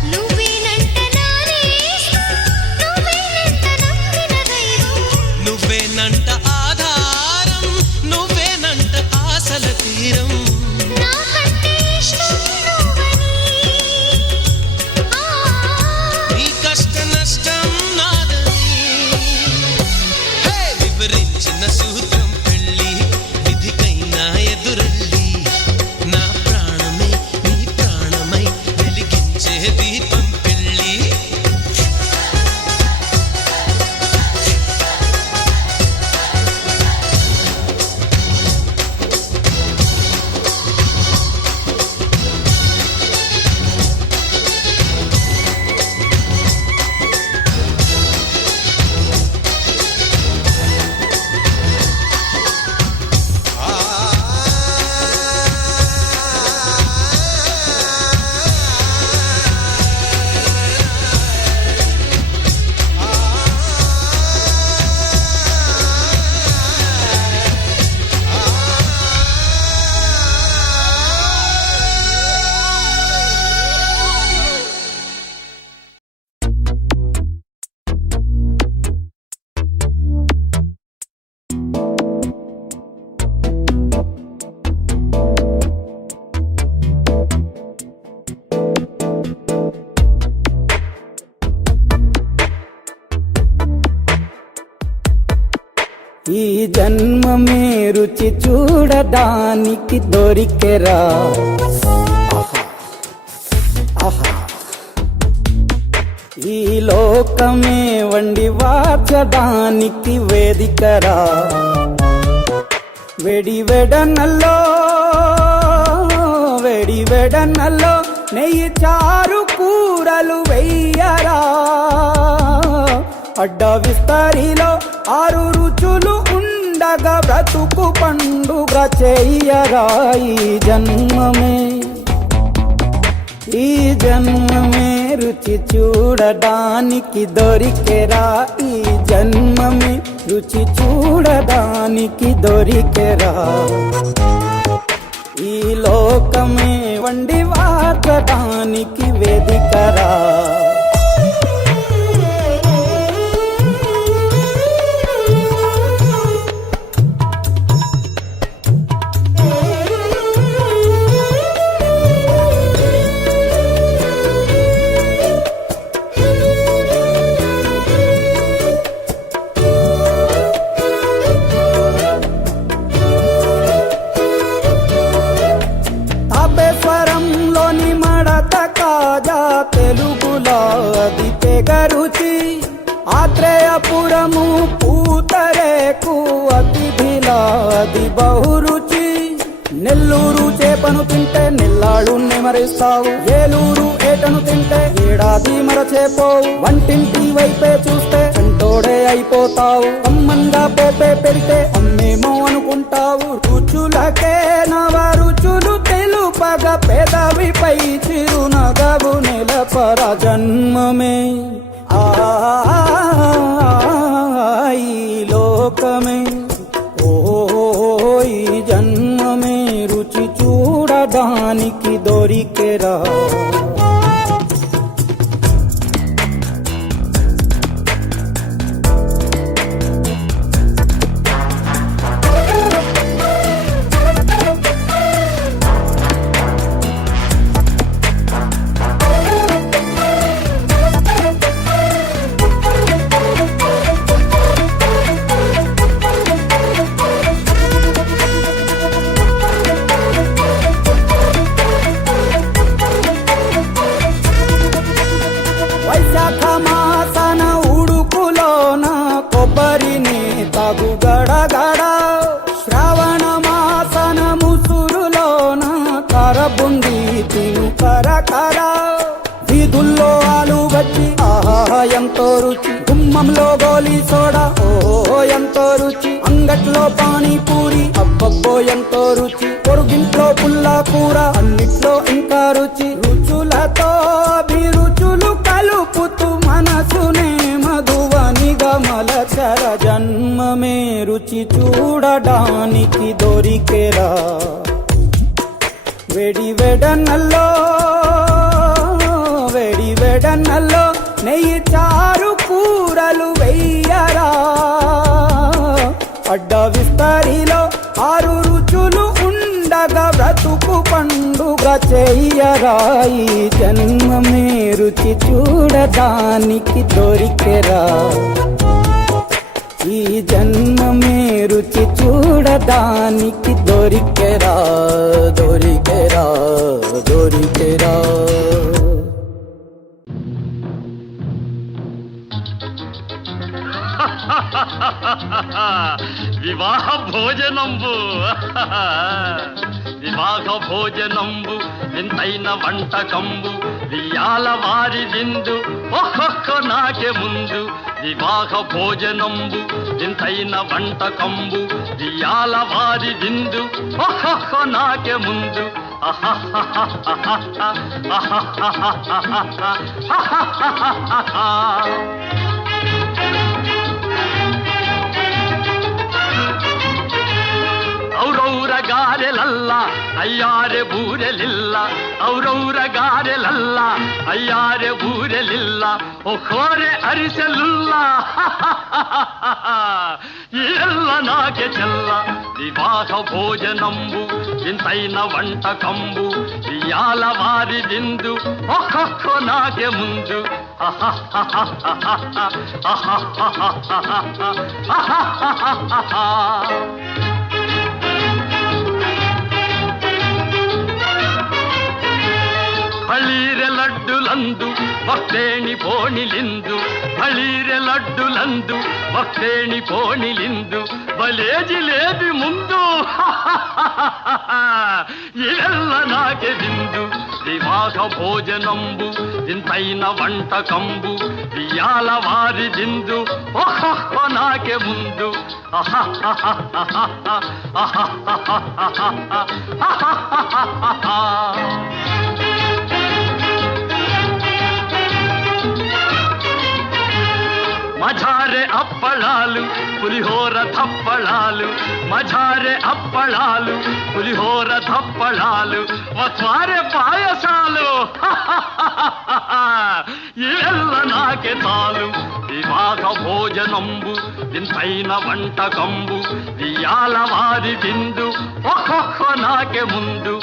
నువ్వేనంట నానేస్తా నువ్వేనంట నమ్మిన దైవం నువ్వేనంట ఆధారం నువ్వేనంట ఆశల తీరం నాకంటే ఇష్టం నువ్వని నీ కష్ట నష్టం నాదని వివరించిన సూత్రం పెళ్ళి విధికైనా ఎదురెళ్ళి నా ప్రాణమే నీ ప్రాణమై వెలిగించే దీపం పెళ్ళి ఈ జన్మమే రుచి చూడడానికి దొరికెరా ఆహా, ఆహా. ఈ లోకమే వండి వాచడానికి వేదికరా వెడి వెడనల్లో నెయ్యి చారు కూరలు వెయ్యరా అడ్డ విస్తరిలో 6 రుచులు ఉండగా బ్రతుకు పండుగ చెయ్యరా ఈ జన్మమే రుచి చూడడానికి దొరికెరా ఈ జన్మమే రుచి చూడడానికి దొరికెరా ఈ లోకమే వండి వాచడానికి వేదికరా తెలుగులా అది తెగ రుచి ఆత్రేయపురము పూతరేకు అతిథిలా అది బహురుచి నెల్లూరు చేపను తింటే నెల్లాళ్ళు నెమరిస్తావు ఏలూరు ఏటను తింటే ఏడాది మరచేపోవు వంటింటి వైపే చూస్తే చంటోడే అయిపోతావు అమ్మంగా పోపే పెడితే అమ్మేమో అనుకుంటావు రుచులకే నవ రుచులు తెలుపగ పెదవిపై చిరునగవు నెలపర జన్మమే ఈ లోకమే ఈ జన్మమే రుచి చూడడానికి దొరికెరా వైశాఖ మాసన ఉడుకులోన కొబ్బరిని తగు గడగడ శ్రావణ మాసన ముసురులోన కరబుంది తిను కరకర వీధుల్లో ఆలు వచ్చి ఆహా ఎంతో రుచి గుమ్మంలో గోలీ సోడా ఓ ఎంతో రుచి అంగట్లో పానీపూరి అబ్బబ్బో ఎంతో రుచి పొరుగింట్లో పుల్లా కూర అన్నిట్లో ఇంకా రుచి రుచులతో అభిరుచులు కలుపుతూ మనసునే మధువనిగా మలచర జన్మమే రుచి చూడడానికి దొరికెరా వెడి వెడనల్లో నెయ్యి చారు కూరలు వెయ్యరా అడ్డ విస్తరిలో 6 రుచులు ఉండగా బ్రతుకు పండుగ చెయ్యరా ఈ జన్మమే రుచి చూడడానికి దొరికెరా ఈ జన్మమే రుచి చూడడానికి దొరికెరా దొరికెరా దొరికెరా వివాహ భోజనంబు వివాహ భోజనంబు వింతైన వంటకంబు వియాల వారి విందు ఒక్కొక్క నాకే ముందు వివాహ భోజనంబు వింతైన వంటకంబు వియాల వారి విందు ఒక్కొక్క నాకే ముందు ಔರೌರ ಗಾರೆಲಲ್ಲ ಅಯ್ಯಾರೆ ಬೂರೆಲಿಲ್ಲ ಔರೌರ ಗಾರೆಲಲ್ಲ ಅಯ್ಯಾರೆ ಬೂರೆಲಿಲ್ಲ ಒಖೋರೆ ಅರಿಸಲಿಲ್ಲ ಎಲ್ಲ ನಾಕೆ ಚೆಲ್ಲ ವಿವಾಹ ಭೋಜನಂಬು ಇಂತೈನ వంటకంబు ఇయాల వారి విందు ఒక్కొక్క నాకే ముందు ಬಳೀರೆ ಲಡ್ಡುಲಂದು ಭಕ್ತೇಣಿ ಪೋಣಿಲಿಂದು ಬಳೀರೆ ಲಡ್ಡುಲಂದು ಭಕ್ತೇಣಿ ಪೋಣಿಲಿಂದು ಬಲೇ ಜಿಲೇಬಿ ಮುಂದು ಇವೆಲ್ಲ ನಾಕೆ ಬಿಂದು వివాహ భోజనంబు ఇంతైన వంటకంబు వియాల వారి విందు ఒక్కొక్క నాకే ముందు మజారే అప్పళాలు పులిహోర ధప్పళాలు మజారే అప్పళాలు పులిహోర ధప్పళాలు వత్వారే పాయసాలు ఇవెల్ల నాకే చాలు వివాహ భోజనంబు ఇంతైన వంటకంబు వియాల వారి విందు ఒక్కొక్క నాకే ముందు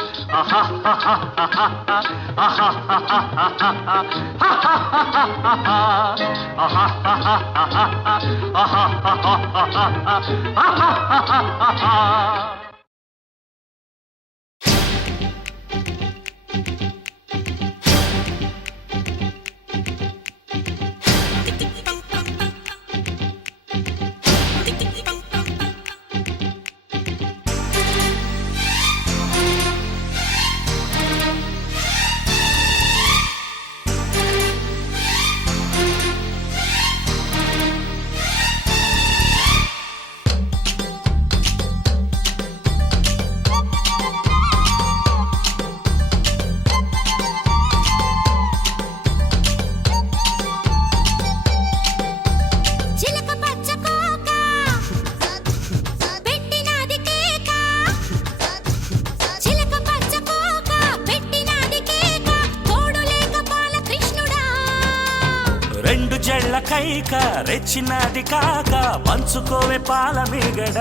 జళ్ళ కైక రెచ్చినది కాక పంచుకోవే పాల మీగడ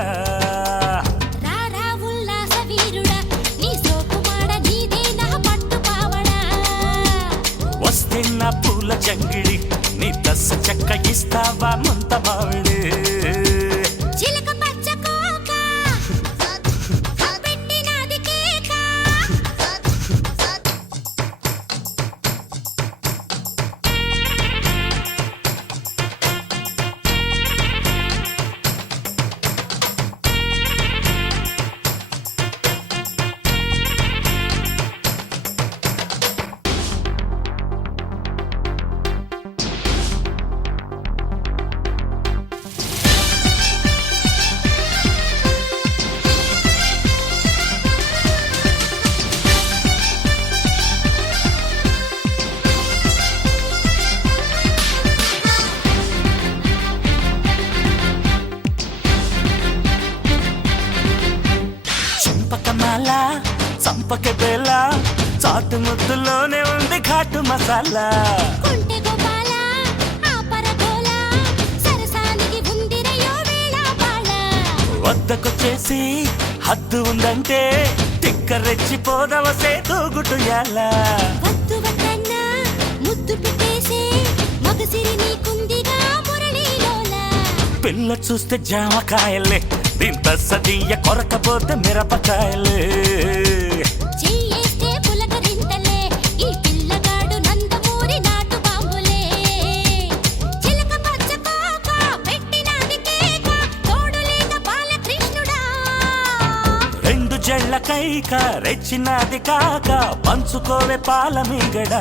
రారా ఉల్లాస వీరుడా నీ సోకుమాడ నీదే నా పట్టు పావడా వస్తే నా పూల జంగిడి నీ దస్స చెక్క ఇస్తావా ముంత మావిడి చిలక పచ్చ కోక పెట్టినది కేక చింపకమాల చంపక బేల చాటు ముద్దులోనే ఉంది ఘాటు మసాలా కొంటె గోపాల ఆపర గోల సరసానికి ఉందిరయో వేళ బాళ వద్దకొచ్చేసి హద్దు ఉందంటే తిక్క రెచ్చిపోదవసే తూగుటుయాలా వద్దు వద్దన్నా ముద్దు పెట్టేసే మగసిరి నీకుందిగా మురళీలోల పిల్ల చూస్తే జామకాయలే దీంత సదీయ కొరకపోతే మిరపకాయలే చెయ్యేస్తే పులకరింతలే ఈ పిల్లగాడు నందమూరి నాటు బాంబులే చిలక పచ్చ కోక పెట్టినది కేక తోడు లేక బాలకృష్ణుడా రెండు జళ్ళ కైక రెచ్చినది కాక పంచుకోవే పాల మీగడ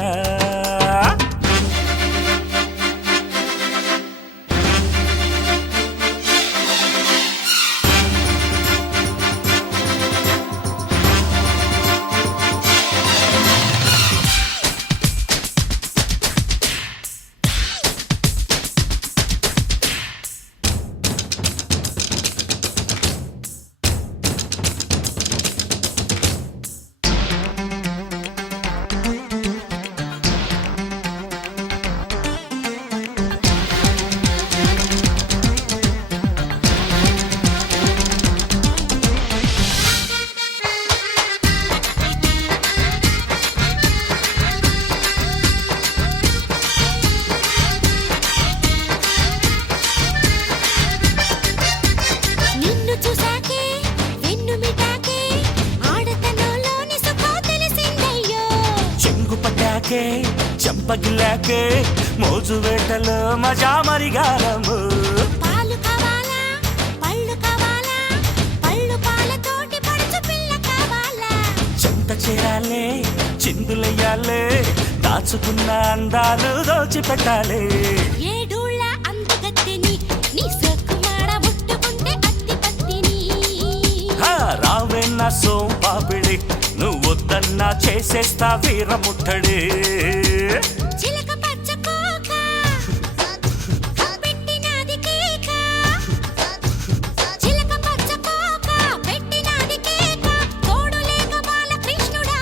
నిన్ను చూసాకే వెన్ను మిటాకే ఆడతనంలోని సుఖం తెలిసిందయ్యో చెంగు పట్టాకే చంపగిల్లాకే మోజు వేటలో మజా మరిగాలము పాలు కావాలా పళ్ళు కావాలా పళ్ళు పాలతోటి పడుచు పిల్ల కావాలా చెంత చేరాలే చిందులయ్యాలే దాచుకున్న అందాలు దోచిపెట్టాలి ఏడూళ్ళ అందగత్తెని నీ సొక్కుమాడ ముట్టుకుంటే అత్తి పత్తిని రావే నా సోంపాపిడి నువ్వు వద్దన్నా చేసేస్తా వీరముట్టడి చిలక పచ్చ కోక పెట్టినది కేక చిలక పచ్చ కోక పెట్టినది కేక తోడు లేక బాలకృష్ణుడా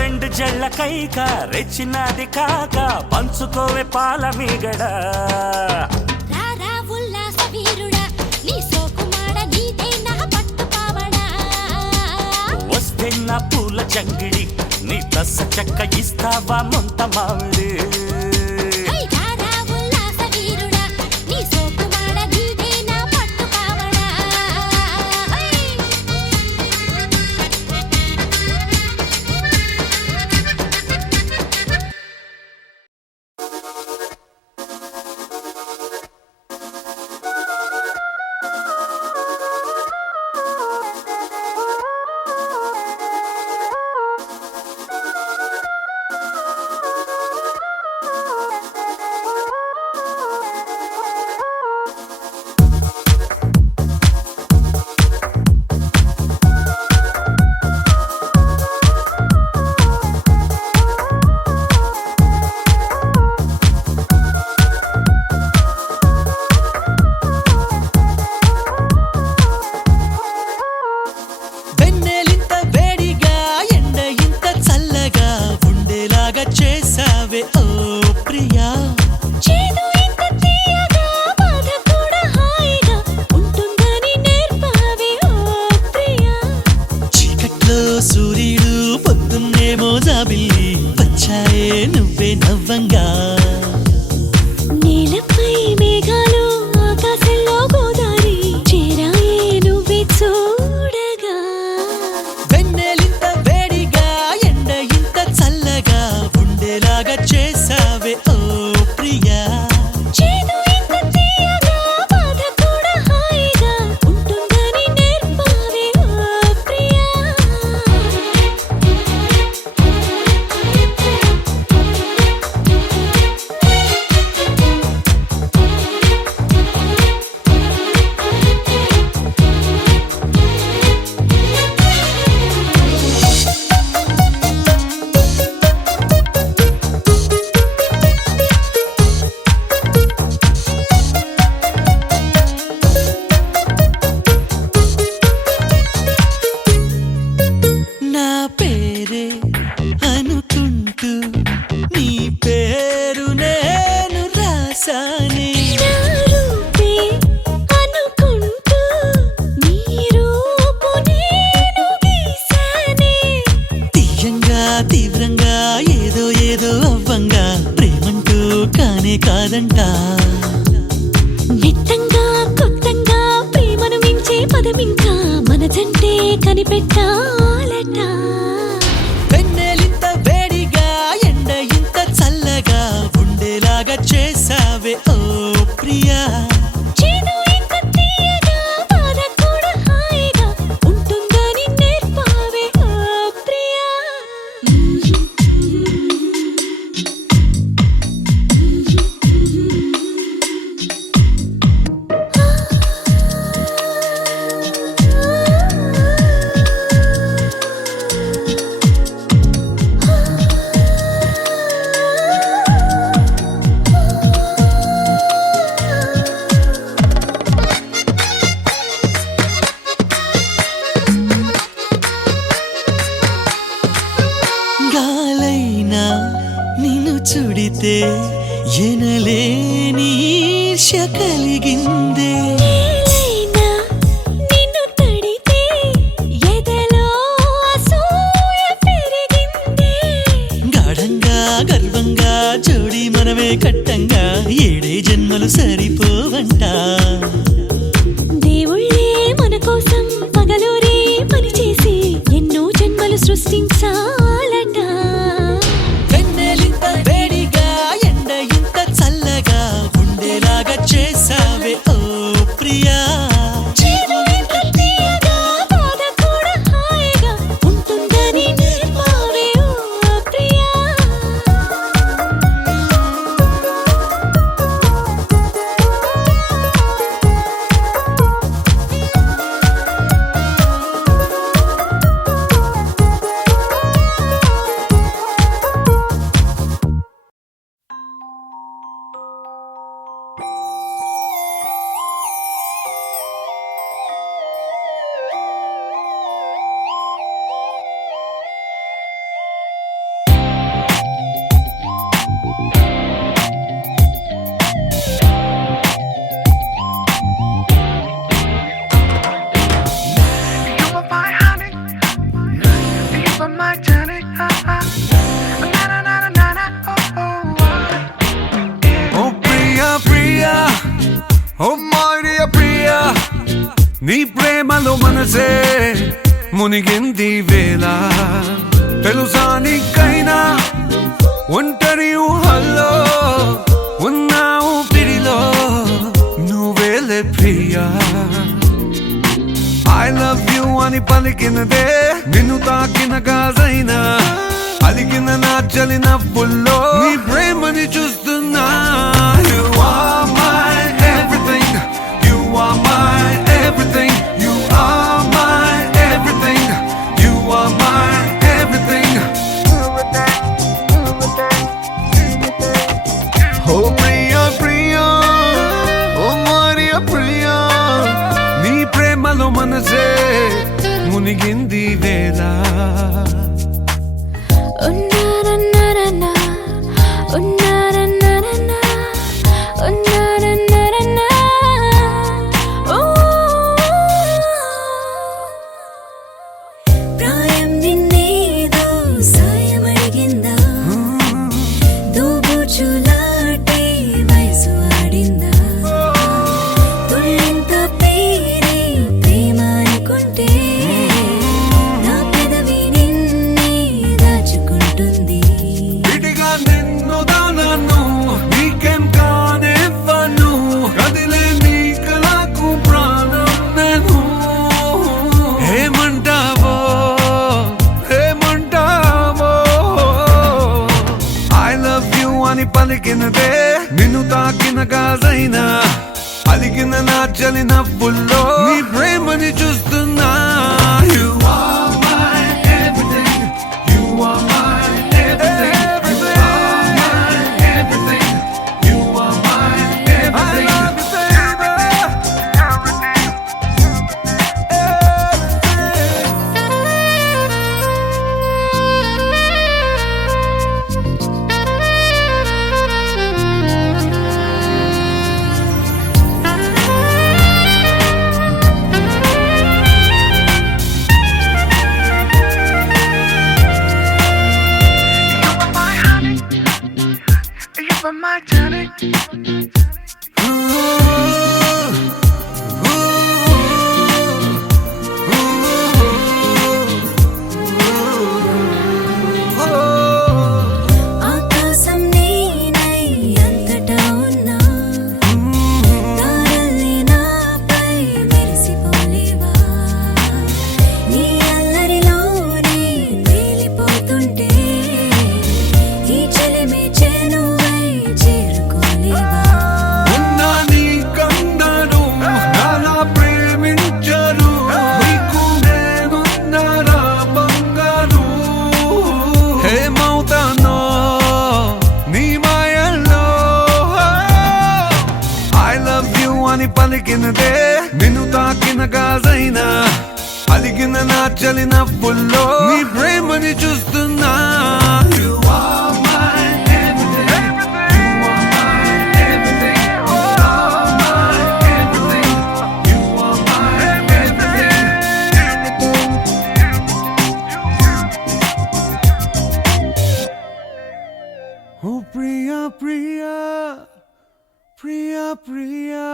రెండు జళ్ళ కైక రెచ్చినది కాక పంచుకోవే పాల మీగడ రారా ఉల్లాస వీరుడా నీ సోకుమాడ నీదే నా పట్టు పావడా వస్తే నా పూల జంగిడి నీ దస్స చెక్క ఇస్తావా ముంత మావిడి హై రారా ఉల్లాస వీరుడా నీ సోకుమాడ నీదే నా పట్టు పావడా హై నువ్వే నవ్వంగా నీలపై మేఘాలు ఆకాశంలో గోదారి చేరాయే నువ్వే చూడగా వెన్నెలింత వేడిగా ఎండ ఇంత చల్లగా ఉండేలాగా చేసావే ఓ ప్రియా చేదు ఇంత తీయగా బాధ కూడా హాయిగా ఉంటుందని నేర్పావే ఓ ప్రియా నా పేరే అనుకుంటూ నీ పేరు నేను రాసానే నా రూపే అనుకుంటూ నీ రూపు నేను గీసానే తీయంగా తీవ్రంగా ఏదో ఏదో అవ్వంగా ప్రేమంటూ కానే కాదంట నిత్తంగా కొత్తంగా ప్రేమను మించే పదమింకా మన జంటే కనిపెట్టాలట వెన్నెలింత వేడిగా ఎండ ఇంత చల్లగా ఉండేలాగా చేసావే ఓ ప్రియా చేదు ఇంత తీయగా బాధ కూడా హాయిగా ఉంటుందని నేర్పావే ఓ ప్రియా గాలైనా నిన్ను చుడితే ఎనలేని ఈర్ష్య కలిగిందే నేలైనా నిన్ను తడితే ఎదలో అసూయ పెరిగిందే గాఢంగా గర్వంగా జోడి మనమే కట్టంగా ఏడే జన్మలు సరిపోవంట దేవుళ్ళే మన కోసం పగలూరే పనిచేసి ఎన్నో జన్మలు సృష్టించాలట వెన్నెలింత వేడిగా ఎండ ఇంత చల్లగా ఉండేలాగా చేసావే ఓ ప్రియా చేదు ఇంత తీయగా బాధ కూడా హాయిగా ఉంటుందని నేర్పావే ఓ ప్రియా నీ ప్రేమలో మనసే మునిగింది వేళ తెలుసా నీకైనా ఒంటరి ఊహల్లో ఉన్నావు పిడిలో నువ్వేలే ప్రియా I love you అని పలికినదే నిన్ను తాకిన గాజైనా అలిగిన నా చలి నవ్వుల్లో నీ ప్రేమని చూస్తున్నా You are my everything You are my everything You are my everything You are my everything Oh Priya Priya Oh Maria Priya నీ ప్రేమలో మనసే మునిగింది వేళ ఉన్నారన్నారన్నా ఉన్నారన్నారన్నా ఉన్నారన్నారన్నా ఓ ప్రాయం నిన్నేదో సాయం అడిగిందా అని పలికినదే నిన్ను తాకిన గాజైనా అలిగిన నా చలి నవ్వుల్లో నీ ప్రేమని చూస్తున్నా You are my everything. You are my everything. You are my everything. You are my everything. I love you, ఆకాశం నేనై అంతటా ఉన్నా తారల్ని నాపై మెరిసిపోలేవా నీ అల్లరిలోనే తేలిపోతుంటే ఈ చెలిమి చేనువై చేరుకోలేవా ఉన్నా నీ కన్నాను నాలా ప్రేమించరు నీకు నేనున్నారా బంగారు హేమవుతానో నీ మాయల్లో ఐ లవ్ యు అని పలికినదే నిన్ను తాకిన గాజైనా అలిగిన నా చలి నవ్వుల్లో నీ ప్రేమని చూస్తున్నా You are my everything. You are my everything. You are my everything. You are my everything. Oh Priya, Priya, Priya, Priya.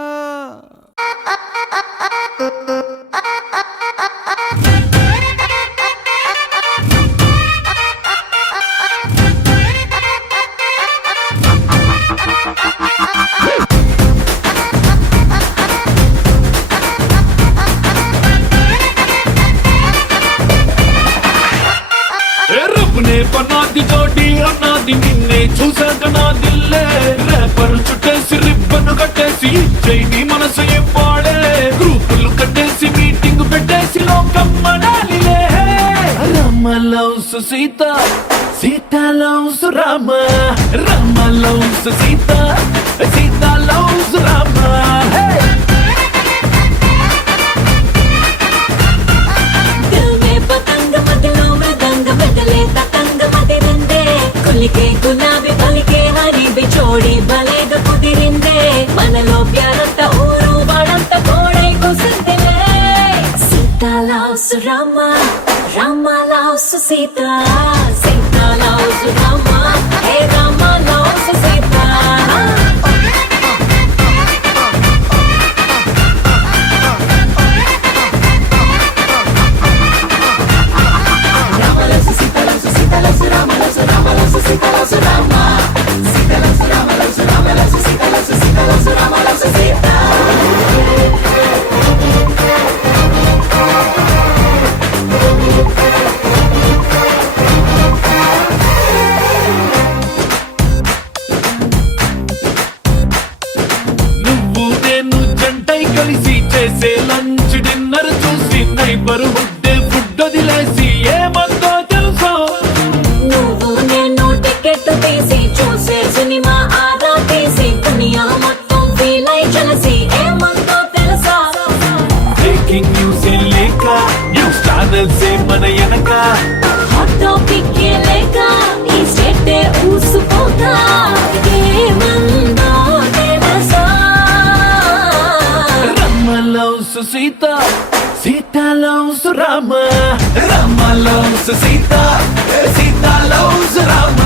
రబ్బునే పన్నాది జోడి అన్నాది నిన్నే చూసాక నా దిల్లే రేపరు చుట్టేసి రిబ్బను కట్టేసి చైని మనసు ఇవ్వాడే గ్రూపులు కట్టేసి మీటింగ్ పెట్టేసి లోకం మనాలిలే Rama loves Sita Sita loves Rama Rama loves Sita Sita loves Rama दिल में पतंग मगलों में दंग बदले ततंग मते रिंदे कुलिके गुलाबी पलिके हरी बिछोड़ी बलेग कुदिरिंदे मनलो प्यारंत ऊरू बड़ंत कोड़े कुसंदिले Sita loves Rama Rama loves Sita Sita loves Rama हे राम लव्स सीता నువ్వు నేను జంటై కలిసి చేసే లంచ్ డిన్నర్ చూసి నైబర్ హుడ్డే ఫుడ్ వదిలేసి ఏమందో తెలుసా నువ్వు నేను టికెట్ తీసి చూసే సినిమా ఆదా తీసి దునియా మొత్తం ఫీల్ అయి చలసి ఏమందో తెలుసా బ్రేకింగ్ న్యూస్ లేక న్యూస్ ఛానల్స్ మన వెనక హాట్ టాపిక్ లేక ఈ స్టేట్ ఊసిపోతా ఏమందో తెలుసా Rama loves Sita Sita loves Rama Rama loves Sita Sita loves Rama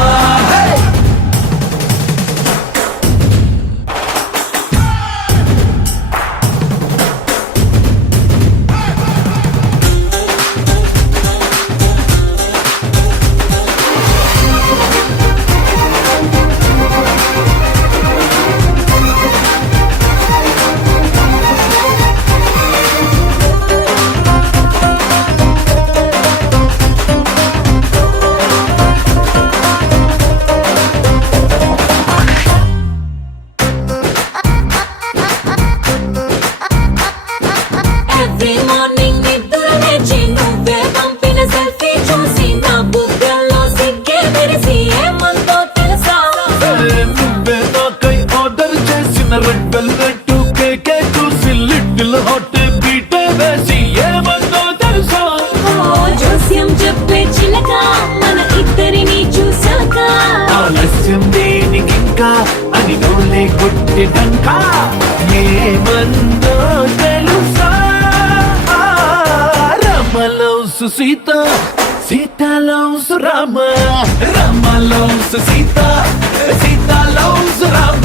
అని డోలే కొట్టెటంక ఏమందో తెలుసా Rama loves Sita Sita loves Rama Rama loves Sita Sita loves Rama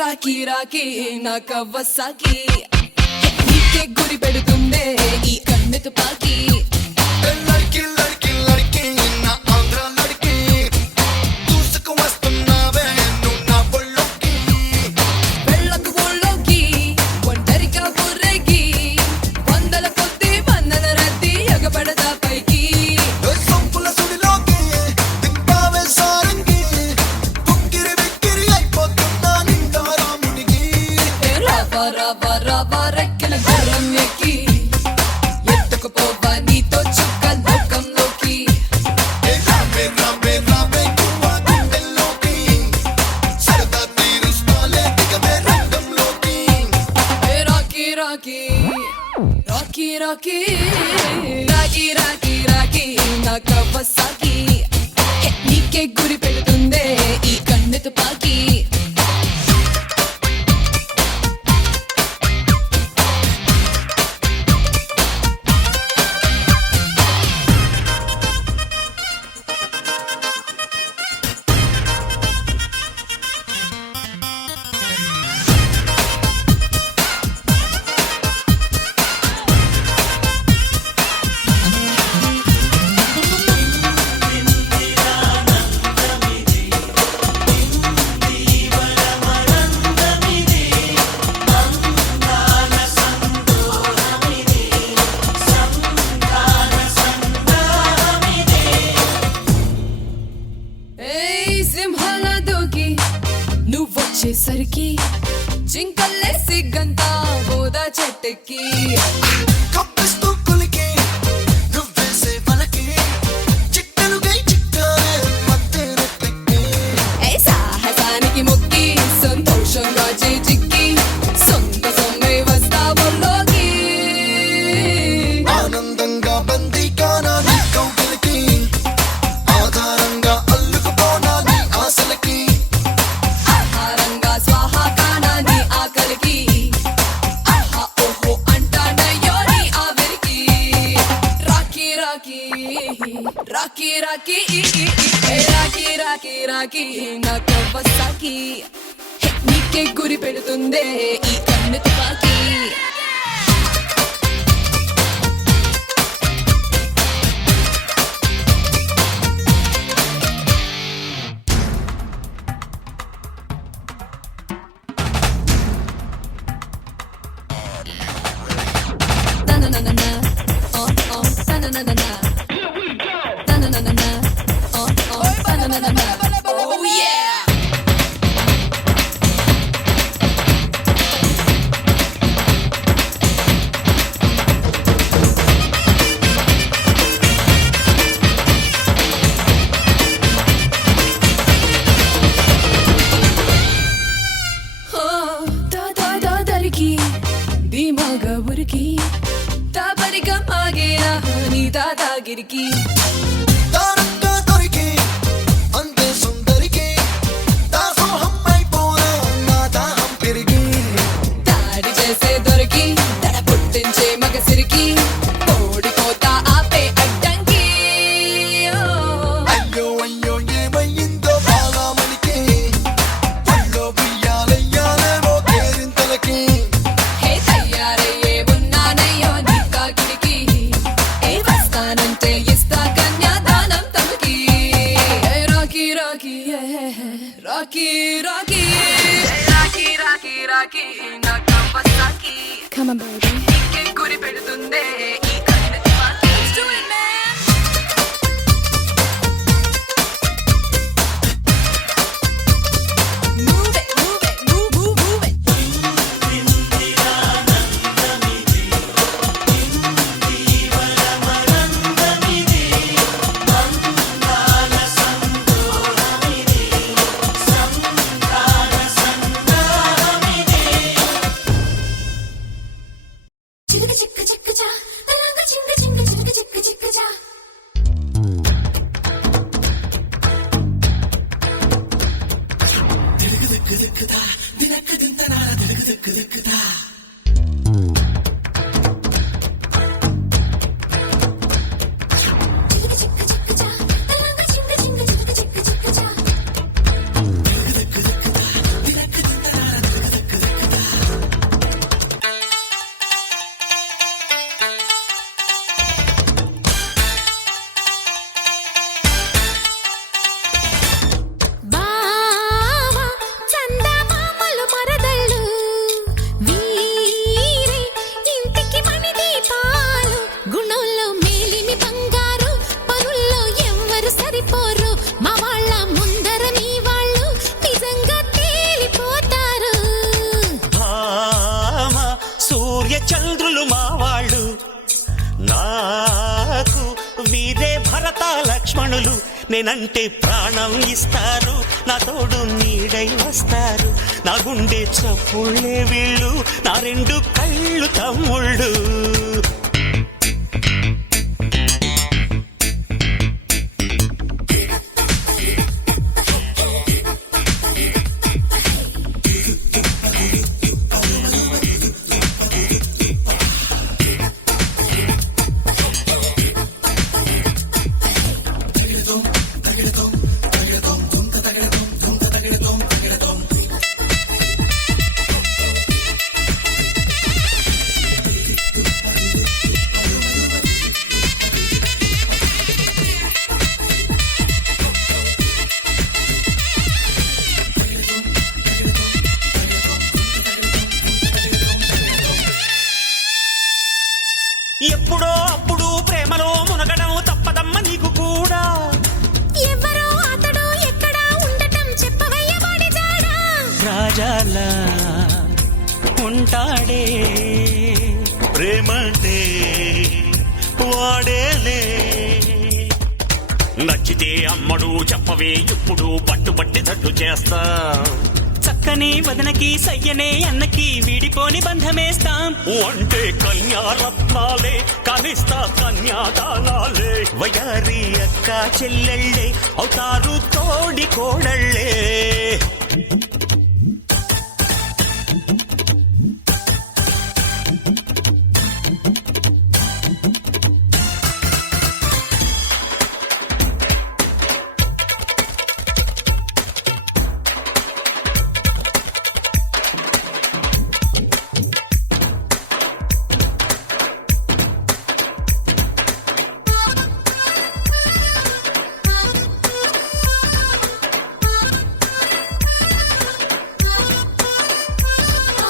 రాకి రాకి నా కవ్వసాకి నీకే గురి పెడుతుందే ఈ కన్ను తుపాకి లడ్కి లడ్కి లడ్కి నా ఆంధ్ర లడ్కి దూసుకు వస్తున్నావే నువ్వు నా ఒళ్ళోకి వెళ్ళకు ఊళ్ళోకి ఒంటరిగా బుర్రెకి వందల కొద్ది వందల రద్దీ ఎగబడదా పైకి సొంపుల సుడిలోకి దింపావే సారంగి ఉక్కిరి బిక్కిరి అయిపోతున్నా నిండా రామునికి రావా రావా రావా రెక్కల గుర్రం ఎక్కి ఎత్తుకుపోవా నీతో చుక్క లోకంలోకి రామే రామే రామే కువ్వా గుండెల్లోకి సరదా తీరుస్తాలే దిగమే రంగంలోకి రాకి రాకి రాకి రాకి రాకి రాకి రాకి నా కవ్వసాకి నీకే గురి పెడుతుందే ఈ కన్ను తుపాకి సింహాల దూకి నువ్వొచ్చేసరికి జింకల్లే సిగ్గంతా బోదా చెట్టెక్కి కప్పిస్తూ కులికి నువ్వేసే పలకి చిట్టలుగై చిట్టాలే మధ్య రెట్లెక్కి సాహసానికి మొక్కి సంతోషంగా చిక్కి సొంత సొమ్మే వస్తావుల్లోకి ఆనందంగా బందీ కానా నీ కౌగిలికి ఆధారంగా అల్లుకుపోనా నీ ఆశలకి ఆహారంగా స్వాహా కానా నీ ఆకలికి ఆహా ఓహో అంటానయ్యో నీ ఆవిరికి రాకి రాకి రాకి రాకి రాకి రాకి రాకి నా కవ్వసాకి నీకే గురి పెడుతుందే ఈ కన్ను తుపాకి Oh yeah! దారికి ధీమాగా ఉరికి తాపరిగా మాగేరా నీ దాదాగిరికి దారంగా దొరికి అంతే సుందరికి దాసోహం అయిపోనా నా దాహం పెరిగి దాడి చేసే దొరికి దడ పుట్టించే మగసిరికి ఓ నేనంటే ప్రాణం ఇస్తారు, నా తోడు నీడై వస్తారు. నా గుండె చప్పుళ్ళే వీళ్ళు, నా రెండు కళ్ళు తమ్ముళ్ళు. ఎప్పుడో అప్పుడు ప్రేమలో మునగడం తప్పదమ్మ నీకు కూడా. ఎవరో అతడు ఎక్కడా ఉండటం చెప్పవయ్య వాడి జాడా. రాజాలా ఉంటాడే ప్రేమంటే వాడేలే. నచ్చితే అమ్మడు చెప్పవే ఇప్పుడు పట్టుబట్టి తట్టు చేస్తా. చక్కని వదనకి సయ్యనే అన్నకి వీడిపోని బంధమేస్తాం. అంటే కన్యారత్నాలే కనిస్తా కన్యాదానాలే. వయారి అక్క చెల్లెళ్ళే అవుతారు తోడి కోడళ్ళే.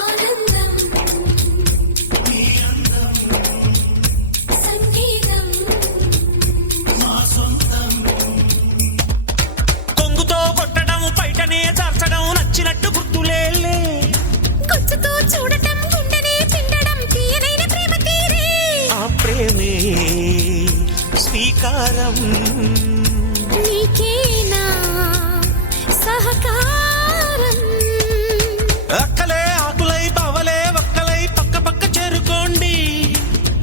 ఆనందం సంగీతం కొంగుతో కొట్టడం బయటనే చార్చడం నచ్చినట్టు గుర్తులేలే. గుచ్చుతో చూడటం గుండెనే పిండడం తీయనైన ప్రేమ తీరే. ఆ ప్రేమే స్వీకారం. నీకేనా సహకారం. అక్కలే ఆకులై బావలే ఒక్కలై పక్క పక్క చేరుకోండి.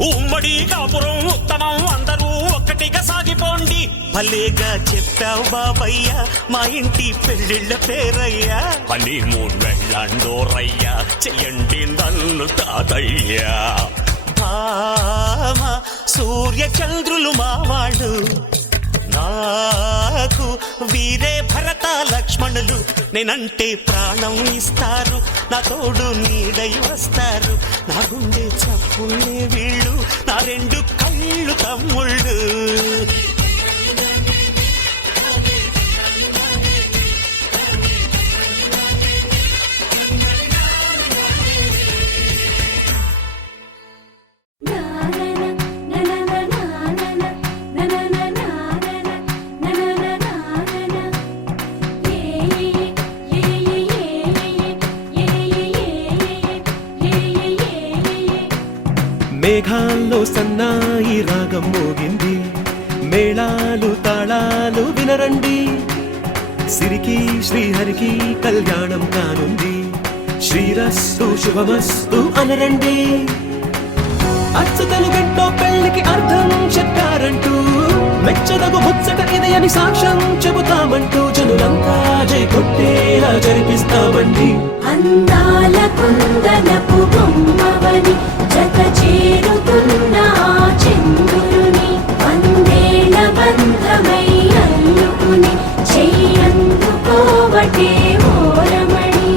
ఉమ్మడి కాపురం ఉత్తమం అందరూ ఒక్కటిగా సాగిపోండి. భలేగా చెప్పావు బాబయ్య మా ఇంటి పెళ్ళిళ్ళ పేరయ్యా. హనీమూన్ వెళ్ళండోరయ్యా చెయ్యండి నన్ను తాతయ్యా. భామ సూర్య చంద్రులు మావాళ్ళు, నాకు వీరే భరత లక్ష్మణులు. నేనంటే ప్రాణం ఇస్తారు, నా తోడు నీడై వస్తారు. నా గుండె చప్పుళ్ళే వీళ్ళు, నా రెండు కళ్ళు తమ్ముళ్ళు. మేఘాల్లో సన్నాయి రాగం మోగింది, మేళాలు తాళాలు వినరండి. సిరికి శ్రీహరికి కళ్యాణం కానుంది, శ్రీరస్తు శుభమస్తు అనరండి. అచ్చతలు గంటో పెళ్లికి అర్థం చెప్పారంటూ, మెచ్చదగు ముచ్చట ఇది అని సాక్ష్యం చెబుతామంటూ, జనులంతా జై కొట్టేలా జరిపిస్తామండి. అందాల కుందనపు బొమ్మవని జత చేరుతున్న ఆ చంద్రుని వందేళ్ల బంధమై అల్లుకుని చెయ్యందుకోవటే ఓరమణి.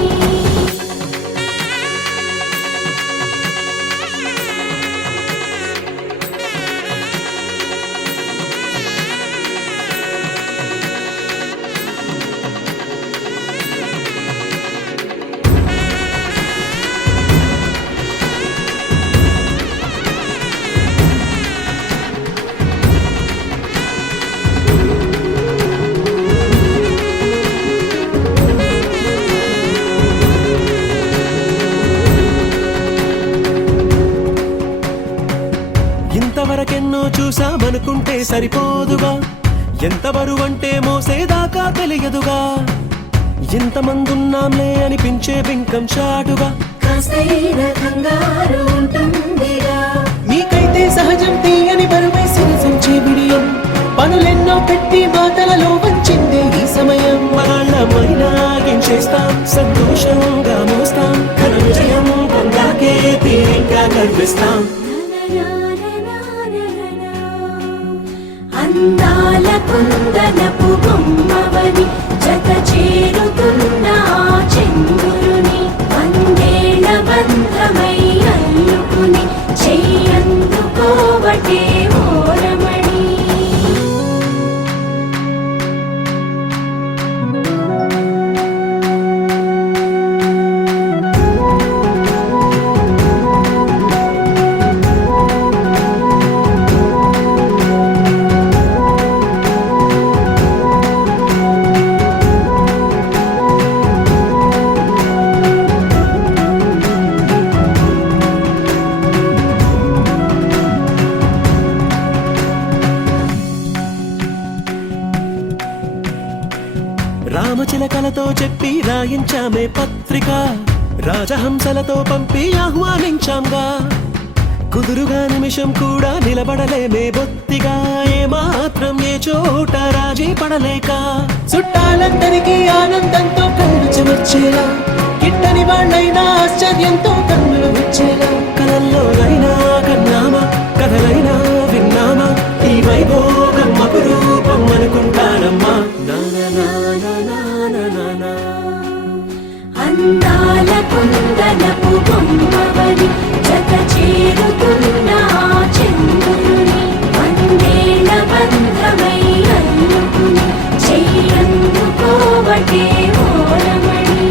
ఇంతవరకెన్నో చూసామనుకుంటే సరిపోదుగా, ఎంత బరువంటే మోసేదాకా తెలియదుగా, ఎంతమందున్నాంలే అనిపించే బింకం చాటుగా. కాస్తైన కంగారు ఉంటుందిగా, మీకైతే సహజం తీయని బరువై సిరసించే బిడియం, పనులెన్నో పెట్టి మాటలలో వంచిందే ఈ సమయం. మనాళ్ళమైనా చేస్తాం, సంతోషంగా మోస్తాం, ఘన విజయం పొందాకే తీరిగ్గా కనిపిస్తాం. అందాల కుందనపు బొమ్మవని జత చేరుతున్న చంద్రుని, వందేళ్ల బంధమై అల్లుకుని చెయ్యందుకోవటే ఓరమణి. రామచిలకలతో చెప్పి రాయించామే పత్రిక, రాజహంసలతో పంపి ఆహ్వానించాంగా. కుదురుగా నిమిషం కూడా నిలబడలేమే బొత్తిగా, ఏమాత్రం ఏ చోట రాజీ పడలేక. చుట్టాలందరికీ ఆనందంతో కళ్ళు చెమర్చేలా, గిట్టని వాళ్ళైనా ఆశ్చర్యంతో కన్నులు వచ్చేలా. కలల్లోనైనా కన్నామా, కథలైనా విన్నామా, ఈ వైభోగం అపురూపం అనుకుంటానమ్మా. అందాల కుందనపు బొమ్మవని జత చేరుతున్న చంద్రుని, వందేళ్ల బంధమై అల్లుకుని చెయ్యందుకోవటే ఓరమణి.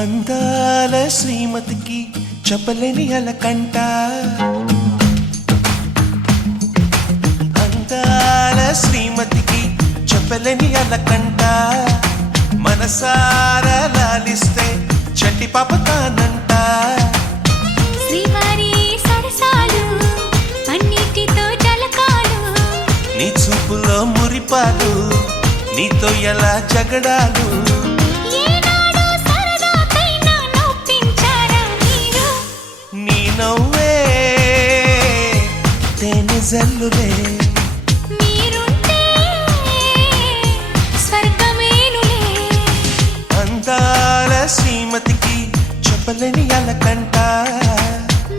అందాల శ్రీమతికి చెప్పలేని అలకంట, అందాల శ్రీమతికి చెప్పలేని అలకంట, మనసారా లాలిస్తే చంటి పాప తానంట. శ్రీవారి సరసాలు అన్నిటితో జలకాలు, నీ చూపులో మురిపాలు, నీతో ఎలా జగడాలు. ఏనాడు సరదాకైనా నొప్పించారా మీరు? నీ నవ్వే తేనె జల్లులే, మీరుంటే స్వర్గమేనులే. అందాల శ్రీమతికి చెప్పలేని అలకంట,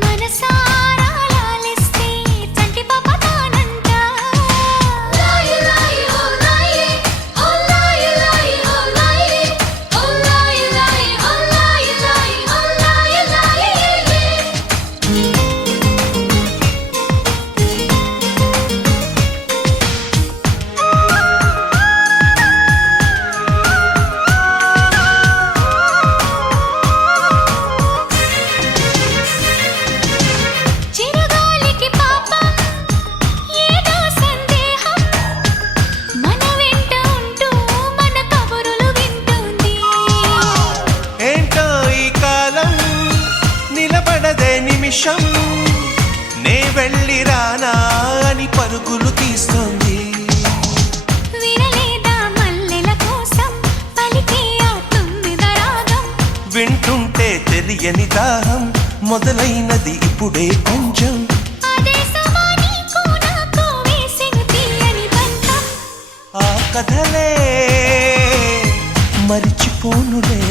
మనసారా లాలిస్తే చంటి పాప తానంట. లాయి లాయి ఓ లాయి, ఓ లాయి లాయి ఓ లాయి, ఓ లాయి లాయి ఓ లాయి లాయి ఓ లాయి లాయి. చిరుగాలికి పాపం ఏదో సందేహం, మన వెంట ఉంటూ మన కబురులు వింటుంది. ఏంటో ఈ కాలం నిలబడదే నిమిషం, నే వెళ్ళి రానా అని పరుగులు తీస్తుంది. వినలేదా మల్లెల కోసం పలికే ఆ తుమ్మిద రాగం, వింటుంటే తెలియని దాహం మొదలైనది ఇప్పుడే కొంచెం. అదే సుమా నీకు నాకు వేసెను తీయని బంధం. ఆ కథలే మరిచిపోనులే.